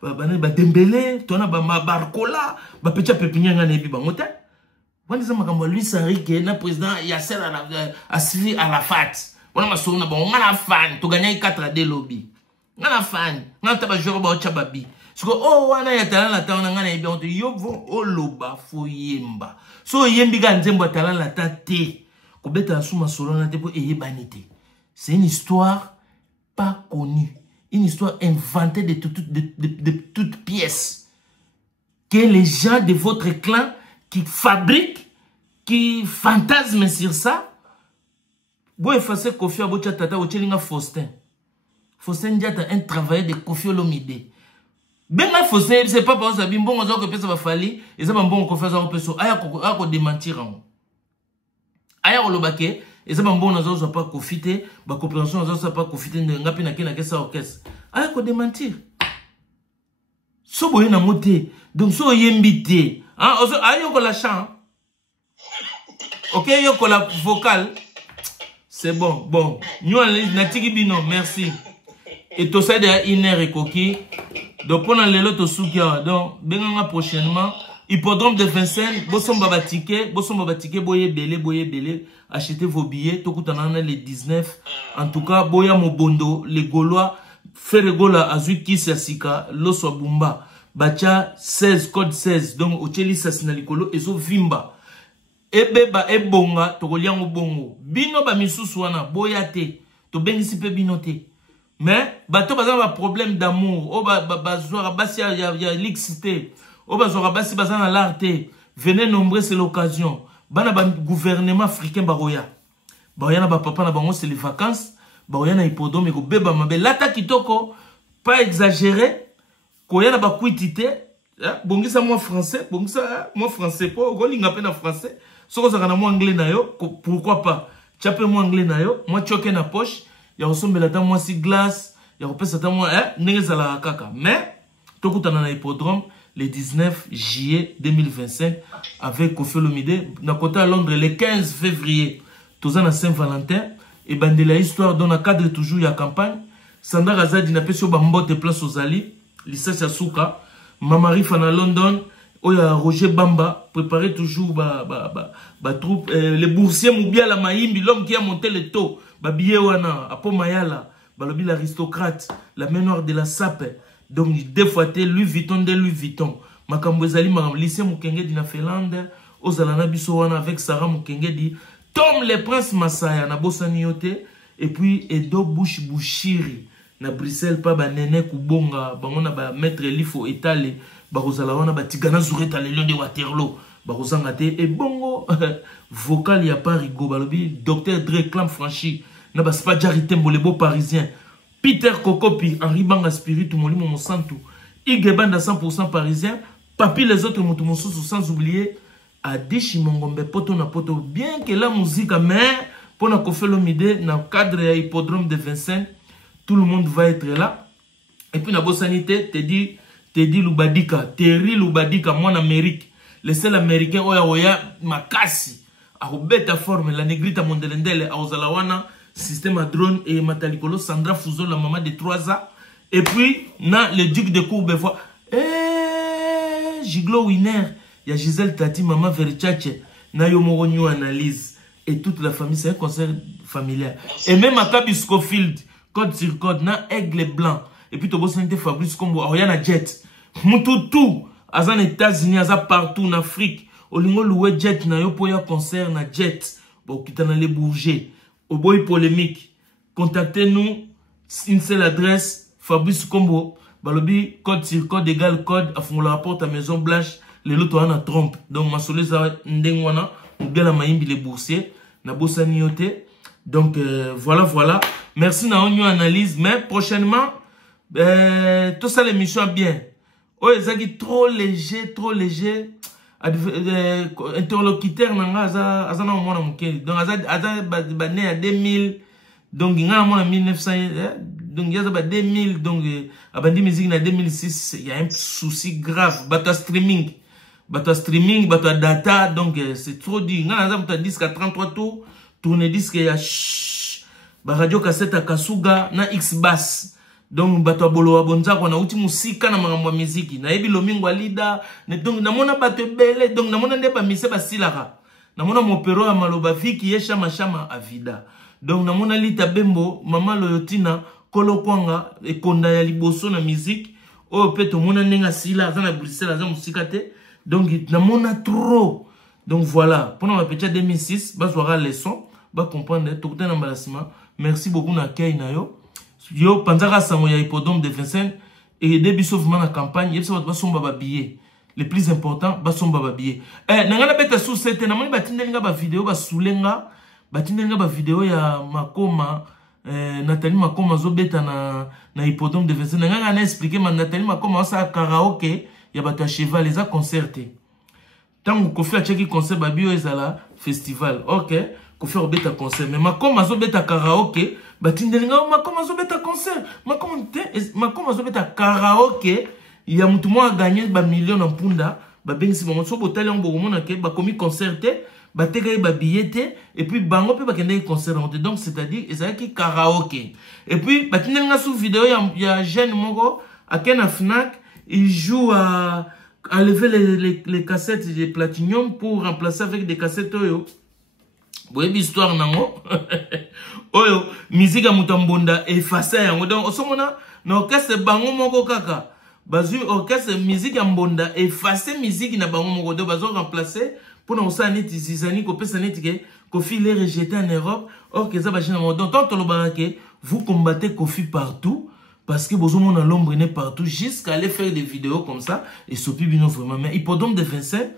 ba Dembélé tona ba Barcola ba petit pépinière ngana bi ba ngota wani za makambo lui Sarike na président Yasser Arafat wana masona ba ngana fan to gagner 4 de lobby ngana fan ngana taba joro ba chababi siko oh wana ya talent la ta ngana yebi on te yovo oloba fo yemba so yembi ga nzembo talent la ta te ko beta suma solo na te po eyebanité. C'est une histoire pas connue, une histoire inventée de toutes pièces que les gens de votre clan qui fabriquent, qui fantasment sur ça. Vous effacez Kofi Abocha Tata Ochelinga Faustin. Faustin Diata un travailleur de Kofi Olomide. Ben là Faustin c'est pas parce que bon on a que ça va falloir et ça va bon qu'on fasse un peu ça. Aya ko démentir en. Aya olobake et ça va bon on a pas profiter, ba compréhension on a pas profiter de ngapi na kena kesa orchestre. Aya ko démentir. So boye na moté. Donc so yembité. Hein aya ko la chant. OK yo ko la vocale. C'est bon, bon. Nous, Natiki Bino, merci. Et tout ça, derrière une heure et coquille. Donc, pendant les lots, soukia. Donc, benanga prochainement. Hippodrome de Vincennes. Bosson baba ticket, boye belé. Achetez vos billets. Tokutanana les 19. En tout cas, boya mobondo, les Gaulois. Ferregola, Azui Kisasika, Loso Bumba. Bacha 16, code 16. Donc, Ocheli Sasinalikolo, et so Vimba. Ebeba ebonga tokoliango bongo bino ba misusu wana boyate to bengisi pe binote mais bato baza ba problème d'amour o ba zora basi ya l'excité o ba zora basi baza na l'arte venez nombreux c'est l'occasion bana ba gouvernement africain baroya na ba papa na bango c'est les vacances baroya na hippodrome ko beba mabe lata kitoko pas exagéré ko yana ba kuitité bongisa moi français po golinga pe na français. Si vous avez un anglais, pourquoi pas? Tu as un anglais, moi tu as na poche, il y a un moi si glace, il y a un moi la kaka. Mais, tu as un hippodrome le 19 juillet 2025 avec Kofi Olomide. Dans côté à Londres le 15 février, tu as Saint-Valentin. Et ben de la histoire dans le cadre toujours il y a campagne. Sandra Razadi n'a pas sur Bambote place aux Ali, Lisa Souka, Mamari Fana London. Oya Roger Bamba préparer toujours troupe les boursiers Moubia la Maïmbi l'homme qui a monté le taux billet wana Apo Mayala balobi l'aristocrate la mémoire de la sape donc deux fois Louis Vuitton makambo ezali makambo lycée Mukenge dina Finlande ozalana biso wana avec Sarah Mukenge di Tom le prince Masaya na bosani yote et puis Edo Bouchiri na Bruxelles pa ba nene kubonga bango na ba maître Lifo étalé Barozala wana batigana zureta le lion de Waterloo barozanga te et bongo vocal ya parigo balobi docteur Dre Clam franchi na ba spa Jaritembo le beau parisien Peter Kokopi Henri Banga Spirit Molimo Monsanto Ige Banda 100% parisien Papi les autres motumosu sans oublier Adishi Mongombe poto na poto bien que la musique mais pour na Kofi Olomide na cadre ya hippodrome de Vincennes tout le monde va être là et puis na bosanité te dit Teddy Lubadika, Terry Lubadika, mon Amérique, le seul américain, Oya Makasi, a beta forme, la négrita mondelendele, a Ozalawana, système à drone et Matalikolo, Sandra Fouzo, la maman de 3 ans, et puis, na le duc de Courbevoie, Giglo Winner, il y a Gisèle Tati, maman Verchache, na Yomoronyo Analyse, et toute la famille, c'est un concert familial. Et même à Cabiscofield, code sur code, na Aigle Blanc. Et puis, tu as Fabrice Combo, il y a jet. Tout, aux États-Unis, partout en Afrique. Au lingo loué jet, na yo poya concert na jet. Bon, qui t'en allait bouger. Au boy polémique. Contactez-nous. Une seule adresse, Fabrice Combo. Balobi, code sur code égal code. À fond, la rapporte à Maison Blanche. Les lots en trompe. Donc, ma soleza ndengwana. Ou bien la maïmbi les boursiers. Na bossa niote. Donc, voilà. Merci, na onyo analyse. Mais, prochainement, tout ça l'émission bien. Oh, ils trop léger. Interlocuteur nanga azana mona mukeli. Donc aza bané à 2000 donc nga mona 1900 donc yaza ba 2000 donc abandi musique na 2006 il y a un souci grave bata streaming bata data donc c'est trop dit nga aza muta disque à 33 tours tourner disque ya ba radio cassette à Kasuga na X bass. Donc bato bolo bonza ko na uti musika na makambo muziki na yebi lomingo lida donc namona bato bele donc namona nde ba mise ba silaka namona mopero ya maloba viki ye chama avida donc namona lita bembo mama loyotina kolokwanga ekonda ya liboso na musique oyo pe tomona ndenge sila aza na Bruxelles aza musika te donc namona trop donc voilà pendant ma petite 2006 bazwaka leçon ba comprendre tokute na mbalasima merci beaucoup na kei na yo panzaka sango ya hippodrome de Vincennes et début sauf na campagne yebisa ba somba ba billet le plus important ba somba ba billet nanga beta sous cette na moni batindelinga ba vidéo ba soulenga batindelinga ba vidéo ya Makoma Nathalie Makoma zobeta na hippodrome de Vincennes nanga na expliquer ma Nathalie Makoma sa karaoke ya bato ya cheval les a concerté tango Kofi a cheki concert ba bio ezala festival OK Kofi obeta concert mais Makoma zobeta karaoke batindelinga Makoma zobeta concert Makoma zobeta karaoke ya mutu mo a gagné ba million en punda ba bengisi bango so botali on bomona ke ba komi concerté ba teka ba billet et puis bango pe ba kende concert donc c'est-à-dire ezala ki karaoke et puis batindelinga sous vidéo ya jeune moko à Ken Fnac il joue à lever les cassettes de platinium pour remplacer avec des cassettes oyo boye histoire nango oyo musique ya mutambonda effacer yango donc osomona na orchestre bango moko kaka bazui orchestre musique ya mbonda effacer musique na bango moko do bazo remplacer pour na osana neti zizani ko pesa neti ke Kofi les rejeté en Europe or que ça ba china donc tant lo barake vous combattez Kofi partout parce que besoin de l'ombre n'est partout jusqu'à aller faire des vidéos comme ça et sopi bino vraiment mais hippodrome de Vincennes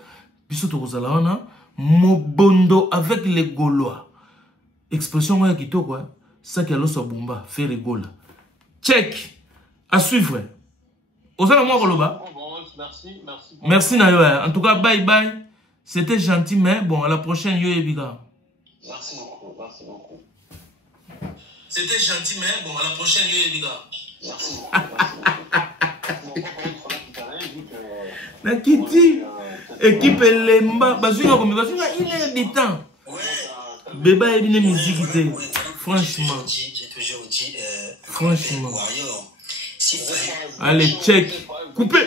biso to kozala wana mobondo avec les Gaulois expression moi kitoko quoi ça qui a l'osso bomba faire rigola check à suivre osala moi koloba merci na yo en tout cas bye bye c'était gentil mais bon à la prochaine yo ebiga merci beaucoup c'était gentil mais bon à la prochaine yo ebiga merci na kiti équipe lemba bazuka comme bazuka il est du temps beba et une musique franchement franchement allez check coupé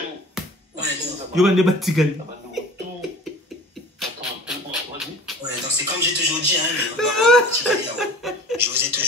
yo bande batikali ouais donc c'est comme j'ai toujours dit hein je vous ai toujours